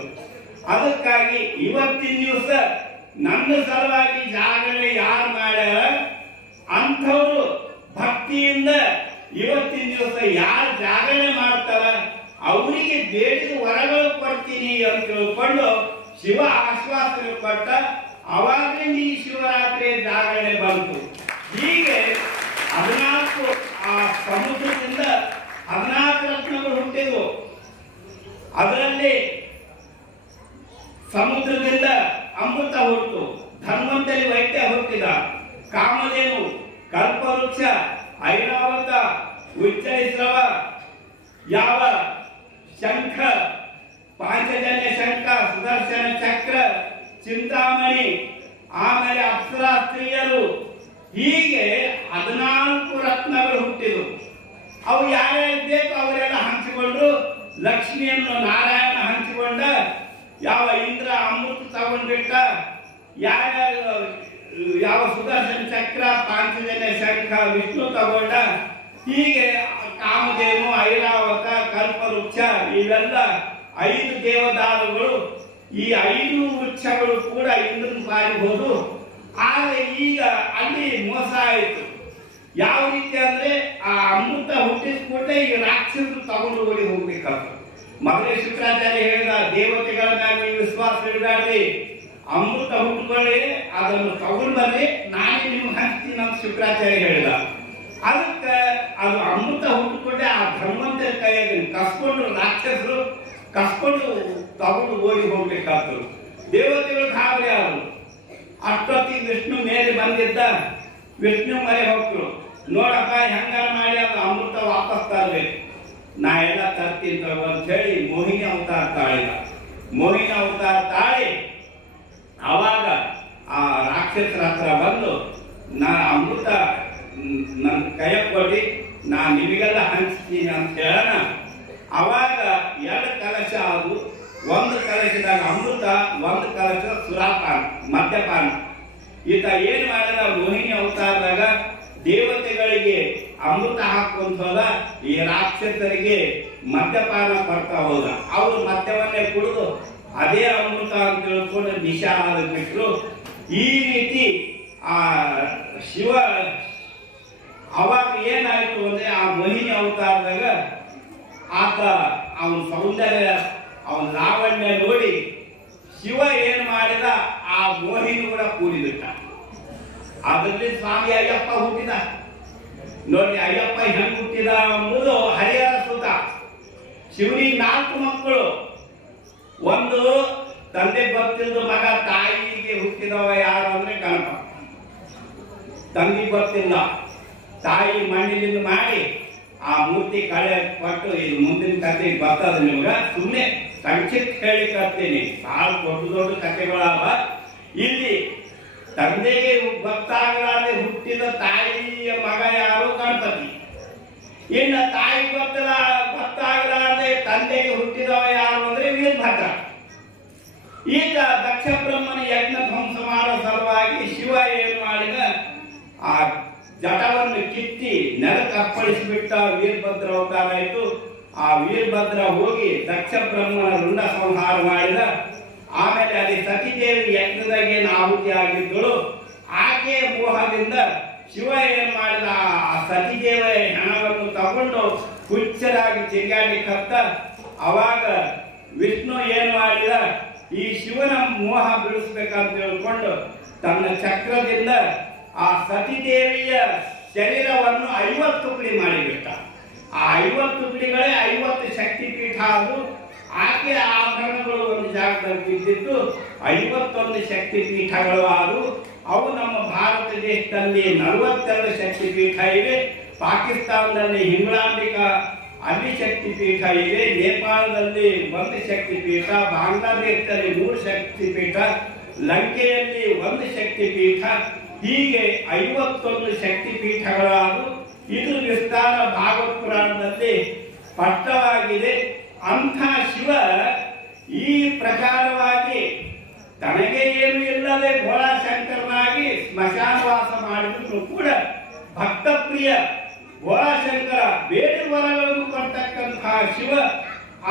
ಅದಕ್ಕಾಗಿ ಇವತ್ತಿನ ದಿವಸ ನನ್ನ ಸಲುವಾಗಿ ಜಾಗರಣೆ ಯಾರು ಮಾಡ್ಯಾರ ಅಂಥವ್ರು ಭಕ್ತಿಯಿಂದ ಇವತ್ತಿನ ದಿವಸ ಯಾರು ಜಾಗರಣೆ ಮಾಡ್ತಾರ ಅವರಿಗೆ ಬೇಡಿದ ವರಗಳು ಕೊಡ್ತೀನಿ ಅಂತ ತಿಳ್ಕೊಂಡು ಶಿವ ಆಶ್ವಾಸನೆ ಕೊಟ್ಟ. ಅವಾಗಲೇ ಈ ಶಿವರಾತ್ರಿ ಜಾಗರಣೆ ಬಂತು. ಹೀಗೆ 14 ಆ ಸಮುದ್ರದಿಂದ 14 ರತ್ನಗಳು ಹುಟ್ಟಿದ್ವು. ಅದರಲ್ಲಿ ಸಮುದ್ರದಿಂದ ಅಮೃತ ಹುಟ್ಟು, ಧನ್ವಂತರಿ ವೈದ್ಯ ಹುಟ್ಟಿದ, ಕಾಮಧೇನು, ಕಲ್ಪವೃಕ್ಷ, ಐರಾವತ, ಉಚ್ಚೈಸ್ರವ, ಯಾವ ಶಂಖ, ಪಾಂಚಜನ್ಯ ಶಂಖ, ಸುದರ್ಶನ ಚಕ್ರ, ಚಿಂತಾಮಣಿ, ಆಮೇಲೆ ಅಪ್ಸರಾ ಸ್ತ್ರೀಯರು, ಹೀಗೆ 14 ರತ್ನಗಳು ಹುಟ್ಟಿದವು. ಅವು ಯಾರ್ಯಾರು ಬೇಕು ಅವರೆಲ್ಲ ಹಂಚಿಕೊಂಡು, ಲಕ್ಷ್ಮಿಯನ್ನು ನಾರಾಯಣ ಹಂಚಿಕೊಂಡ, ಯಾವ ಇಂದ್ರ ಅಮೃತ ತಗೊಂಡ್ಬಿಟ್ಟ, ಯಾವ ಸುದರ್ಶನ ಚಕ್ರ, ಪಾಂಚಜನ್ಯ ಶಂಖ ವಿಷ್ಣು ತಗೊಂಡ. ಹೀಗೆ ಕಾಮಧೇನು, ಐರಾವತ, ಕಲ್ಪವೃಕ್ಷ ಇವೆಲ್ಲ 5 ದೇವದಾರುಗಳು. ಈ 5 ವೃಕ್ಷಗಳು ಕೂಡ ಇಂದ್ರನ ಬಾರಿಗೆ ಹೋದು. ಆದರೆ ಈಗ ಅಲ್ಲಿ ಮೋಸ ಆಯಿತು. ಯಾವ ರೀತಿ ಅಂದ್ರೆ ಆ ಅಮೃತ ಹುಟ್ಟಿಸ್ಕೊಂಡೆ ಈಗ ರಾಕ್ಷಸರು ತಗೊಂಡು ಓಡಿ ಹೋಗ್ಬೇಕಾಗ್ತದೆ. ಮೊದಲೇ ಶುಕ್ರಾಚಾರ್ಯ ಹೇಳಿದ, ದೇವತೆಗಳನ್ನ ನೀವು ವಿಶ್ವಾಸ ಇಡಬೇಡ್ರಿ, ಅಮೃತ ಹುಟ್ಟುಕೊಳ್ಳಿ, ಅದನ್ನು ತಗೊಂಡು ಬರ್ರಿ, ನಾನೇ ನಿಮ್ಗೆ ಹಂಚ್ತೀನಿ ಅಂತ ಶುಕ್ರಾಚಾರ್ಯ ಹೇಳಿದ. ಅದಕ್ಕೆ ಅದು ಅಮೃತ ಹುಟ್ಟುಕೊಂಡೆ ಆ ಧನ್ವಂತರ ಕೈಯಾಗಿ ಕಸ್ಕೊಂಡು ರಾಕ್ಷಸರು ಕಸ್ಕೊಂಡು ತಗೊಂಡು ಓಡಿ ಹೋಗ್ಬೇಕಾಗ್ತದೆ. ದೇವತೆಗಳು ಗಾಬರಿ ಆದರು. ಅಷ್ಟೊತ್ತಿಗೆ ವಿಷ್ಣು ಮೇಲೆ ಬಂದಿದ್ದ. ವಿಷ್ಣು ಮರೆ ಹೋಗ್ತರು, ನೋಡಪ್ಪ ಹೆಂಗಾರ ಮಾಡಿ ಅದು ಅಮೃತ ವಾಪಸ್ ತರಬೇಕು, ನಾ ಎಲ್ಲ ತರ್ತೀನಿ ಅಂತ ಹೇಳಿ ಮೋಹಿನಿ ಅವತಾರ ತಾಳಿದ. ಮೋಹಿನಿ ಅವತಾರ ತಾಳಿ ಅವಾಗ ಆ ರಾಕ್ಷಸರ ಹತ್ರ ಬಂದು, ನಾ ಅಮೃತ ನನ್ನ ಕೈಯ ಕೊಡಿ, ನಾ ನಿಮಗೆಲ್ಲ ಹಂಚ್ತೀನಿ ಅಂತ ಹೇಳೋಣ. ಅವಾಗ 2 ಕಲಶ ಅದು. ಒಂದು ಕಲಶದಾಗ ಅಮೃತ, ಒಂದು ಕಲಶ ಸುರಾಪಾನ, ಮದ್ಯಪಾನ. ಈತ ಏನ್ ಮಾಡಿದ, ಮೋಹಿನಿ ಅವತಾರದಾಗ ದೇವತೆಗಳಿಗೆ ಅಮೃತ ಹಾಕೊಂತ ಹೋದ, ಈ ರಾಕ್ಷಸರಿಗೆ ಮದ್ಯಪಾನ ಕೊಡ್ತಾ ಹೋದ. ಅವರು ಮದ್ಯವನ್ನೇ ಕುಡಿದು ಅದೇ ಅಮೃತ ಅಂತ ತಿಳ್ಕೊಂಡು ನಿಶಾದ ಬಿಟ್ಟರು. ಈ ರೀತಿ ಆ ಶಿವ ಅವಾಗ ಏನಾಯ್ತು ಅಂದ್ರೆ, ಆ ಮೋಹಿನಿ ಅವತಾರದಾಗ ಆತ ಅವನ ಸೌಂದರ್ಯ, ಅವನ ಲಾವಣ್ಯ ನೋಡಿ ಶಿವ ಏನ್ ಮಾಡಿದ, ಆ ಮೋಹಿನಿ ಕೂಡ ಕೂಡಿಬಿಟ್ಟ. ಅದರಲ್ಲಿ ಸ್ವಾಮಿ ಅಯ್ಯಪ್ಪ ಹುಟ್ಟಿದ. ನೋಡಿ ಅಯ್ಯಪ್ಪ ಹೆಂಗ್ ಹುಟ್ಟಿದ ಎಂಬುದು ಹರಿಹರ ಸುತ. ಶಿವನಿಗೆ 4 ಮಕ್ಕಳು. ಒಂದು ತಂದೆ ಬರ್ತಿದ್ದು ಮಗ, ತಾಯಿಗೆ ಹುಟ್ಟಿದವ ಯಾರು ಅಂದ್ರೆ ಗಣಪ. ತಂದೆ ಬರ್ತಿಲ್ಲ, ತಾಯಿ ಮಣ್ಣಿನಿಂದ ಮಾಡಿ ಆ ಮೂರ್ತಿ ಕಳೆ ಕೊಟ್ಟು, ಇದು ಮುಂದಿನ ಕತೆ ಬರ್ತದ ನಿಮ್ಗ, ಸುಮ್ಮನೆ ಸಂಕ್ಷಿಪ್ತ ಹೇಳಿಕತ್ತೀನಿ. ಭಾಳ ದೊಡ್ಡ ಕಥೆಗಳವ. ಇಲ್ಲಿ ತಂದೆಗೆ ಗೊತ್ತಾಗಲಾರದೆ ಹುಟ್ಟಿದ ತಾಯಿಯ ಮಗ ಯಾರು? ಗಣಪತಿ. ಇನ್ನು ತಾಯಿ ಗೊತ್ತಾಗಲಾರದೆ ತಂದೆಗೆ ಹುಟ್ಟಿದವ ಯಾರು ಅಂದ್ರೆ ವೀರಭದ್ರ. ಈಗ ದಕ್ಷ ಬ್ರಹ್ಮನ ಯಜ್ಞ ಧ್ವಂಸ ಮಾಡೋ ಸಲುವಾಗಿ ಶಿವ ಏನ್ ಮಾಡಿದ, ಆ ಜಟವನ್ನು ಕಿತ್ತಿ ನೆಲಕ್ಕೆ ಅಪ್ಪಳಿಸಿಬಿಟ್ಟ. ವೀರಭದ್ರ ಅವತಾರ ಆಯಿತು. ಆ ವೀರಭದ್ರ ಹೋಗಿ ದಕ್ಷ ಬ್ರಹ್ಮನ ರುಂಡ ಸಂಹಾರ ಮಾಡಿದ. ಆಮೇಲೆ ಅಲ್ಲಿ ಸತಿದೇವಿ ಯಜ್ಞದಾಗೆ ಆಹುತಿ ಆಗಿದ್ದಳು. ಆಕೆಯ ಮೋಹದಿಂದ ಶಿವ ಏನ್ ಮಾಡಿದ, ಆ ಸತಿದೇವ ಹೆಣವನ್ನು ತಗೊಂಡು ಹುಚ್ಚರಾಗಿ ತಿರುಗಾಡಿ ಕತ್ತ. ಅವಾಗ ವಿಷ್ಣು ಏನ್ ಮಾಡಿದ, ಈ ಶಿವನ ಮೋಹ ಬಿಡಿಸ್ಬೇಕಂತ ತಿಳ್ಕೊಂಡು ತನ್ನ ಚಕ್ರದಿಂದ ಆ ಸತಿದೇವಿಯ ಶರೀರವನ್ನು 50 ತುಕಡಿ ಮಾಡಿಬಿಟ್ಟ. ಆ 50 ತುಕಡಿಗಳೇ 50 ಶಕ್ತಿ ಪೀಠ. ಅದು ಆಕೆ ಆಭರಣಗಳು ಒಂದು ಜಾಗದಲ್ಲಿ ಬಿದ್ದಿದ್ದು 51 ಶಕ್ತಿ ಪೀಠಗಳು ಆದವು. ಅವು ನಮ್ಮ ಭಾರತ ದೇಶದಲ್ಲಿ 42 ಶಕ್ತಿ ಪೀಠ ಇವೆ. ಪಾಕಿಸ್ತಾನದಲ್ಲಿ ಹಿಂಗಳಾಂಬಿಕಾ ಅಲ್ಲಿ ಶಕ್ತಿ ಪೀಠ ಇದೆ. ನೇಪಾಳದಲ್ಲಿ 1 ಶಕ್ತಿ ಪೀಠ, ಬಾಂಗ್ಲಾದೇಶದಲ್ಲಿ 3 ಶಕ್ತಿ ಪೀಠ, ಲಂಕೆಯಲ್ಲಿ 1 ಶಕ್ತಿ ಪೀಠ. ಹೀಗೆ 51 ಶಕ್ತಿ ಪೀಠಗಳಾದವು. ಇದು ವಿಸ್ತಾರ ಭಾಗವತ ಪುರಾಣದಲ್ಲಿ ಸ್ಪಷ್ಟವಾಗಿದೆ. ಅಂಥ ಶಿವ ಈ ಪ್ರಕಾರವಾಗಿ ತನಗೆ ಏನು ಇಲ್ಲದೆ ಭೋಳಾಶಂಕರನಾಗಿ ಸ್ಮಶಾನವಾಸ ಮಾಡಿದ್ರು ಕೂಡ ಭಕ್ತಪ್ರಿಯ ಭೋಳಾಶಂಕರ ಬೇರೆ ವರಗಳನ್ನು ಕೊಡ್ತಕ್ಕಂತಹ ಶಿವ.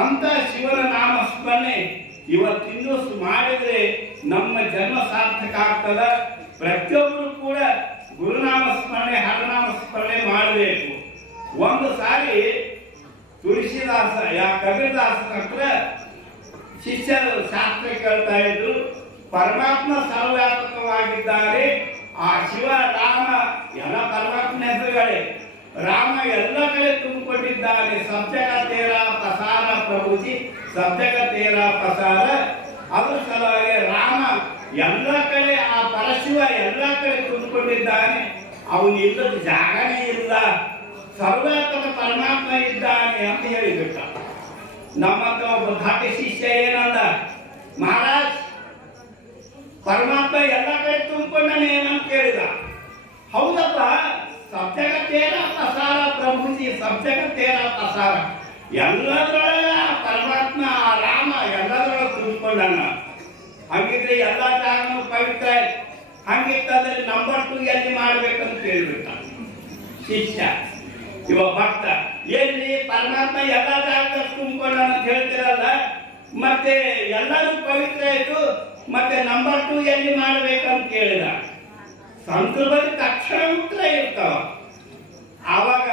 ಅಂತ ಶಿವನ ನಾಮಸ್ಮರಣೆ ಇವತ್ತಿಂದು ಮಾಡಿದ್ರೆ ನಮ್ಮ ಜನ್ಮ ಸಾರ್ಥಕ ಆಗ್ತದ. ಪ್ರತಿಯೊಬ್ಬರು ಕೂಡ ಗುರುನಾಮ ಸ್ಮರಣೆ ಹರನಾಮ ಸ್ಮರಣೆ ಮಾಡಬೇಕು. ಒಂದು ಸಾರಿ ತುಳಸಿದಾಸ ಕಬೀರದಾಸ ಹತ್ರ ಶಿಷ್ಯರು ಶಾಸ್ತ್ರ ಕೇಳ್ತಾ ಇದ್ರು. ಪರಮಾತ್ಮ ಸರ್ವವ್ಯಾಪಕವಾಗಿದ್ದಾರೆ. ಆ ಶಿವ ರಾಮ ಎಲ್ಲ ಪರಮಾತ್ಮ ಹೆಸರುಗಳೇ. ರಾಮ ಎಲ್ಲ ಕಡೆ ತುಂಬಿಕೊಂಡಿದ್ದಾನೆ. ಸಬ್ಜಗ ತೇರ ಪಸಾರ ಪ್ರಭುಜಿ, ಸಬ್ಜಗ ತೇರ ಪಸಾರ. ಅದ್ರ ಸಲುವಾಗಿ ರಾಮ ಎಲ್ಲ ಕಡೆ, ಆ ಪರಶಿವ ಎಲ್ಲ ಕಡೆ ತುಂಬಿಕೊಂಡಿದ್ದಾನೆ. ಅವನು ಇಲ್ಲದ ಜಾಗನೇ ಇಲ್ಲ, ಸರ್ವವ್ಯಾಪಕ ಪರಮಾತ್ಮ ಇದ್ದಾನೆ ಅಂತ ಹೇಳಿಬಿಟ್ಟ. ನಮ್ಮಂತ ಒಬ್ಬ ಘಾಟಿ ಶಿಷ್ಯ ಏನಂದ, ಮಹಾರಾಜ್ ಪರಮಾತ್ಮ ಎಲ್ಲ ಕಡೆ ತುಂಬಿಕೊಂಡಾನೆ ಏನಂತ ಕೇಳಿದ. ಹೌದಪ್ಪ, ಸಬ್ಜಗ ತೇರ ಪಸಾರ ಪ್ರಭುಜಿ, ಸಬ್ಜಗ ತೇರ ಪಸಾರ. ಎಲ್ಲದರೊಳಗ ಪರಮಾತ್ಮ ಆ ರಾಮ ಎಲ್ಲದರೊಳಗೆ ತುಂಬಿಕೊಂಡಾನ. ಹಂಗಿದ್ರೆ ಎಲ್ಲ ಜಾಗನೂ ಪವಿತ್ರ. ಹಂಗಿತ್ತಂದ್ರೆ ನಂಬರ್ 2 ಎಲ್ಲಿ ಮಾಡ್ಬೇಕಂತ ಹೇಳ್ಬಿಟ್ಟ ಶಿಷ್ಯ. ಇವ ಭಕ್ತ ಎಲ್ಲಿ ಪರಮಾತ್ಮ ಎಲ್ಲ ಜಾಗದಲ್ಲಿ ತುಂಬಿಕೊಂಡ ಅಂತ ಹೇಳ್ತಿರಲ್ಲ, ಮತ್ತೆ ಎಲ್ಲರೂ ಪವಿತ್ರ ಆಯ್ತು, ಮತ್ತೆ ನಂಬರ್ 2 ಎಲ್ಲಿ ಮಾಡ್ಬೇಕಂತ ಕೇಳಿದ. ಸಂತರ ಬಳಿ ತಕ್ಷಣ ಉತ್ತರ ಇರ್ತಾವ. ಆವಾಗ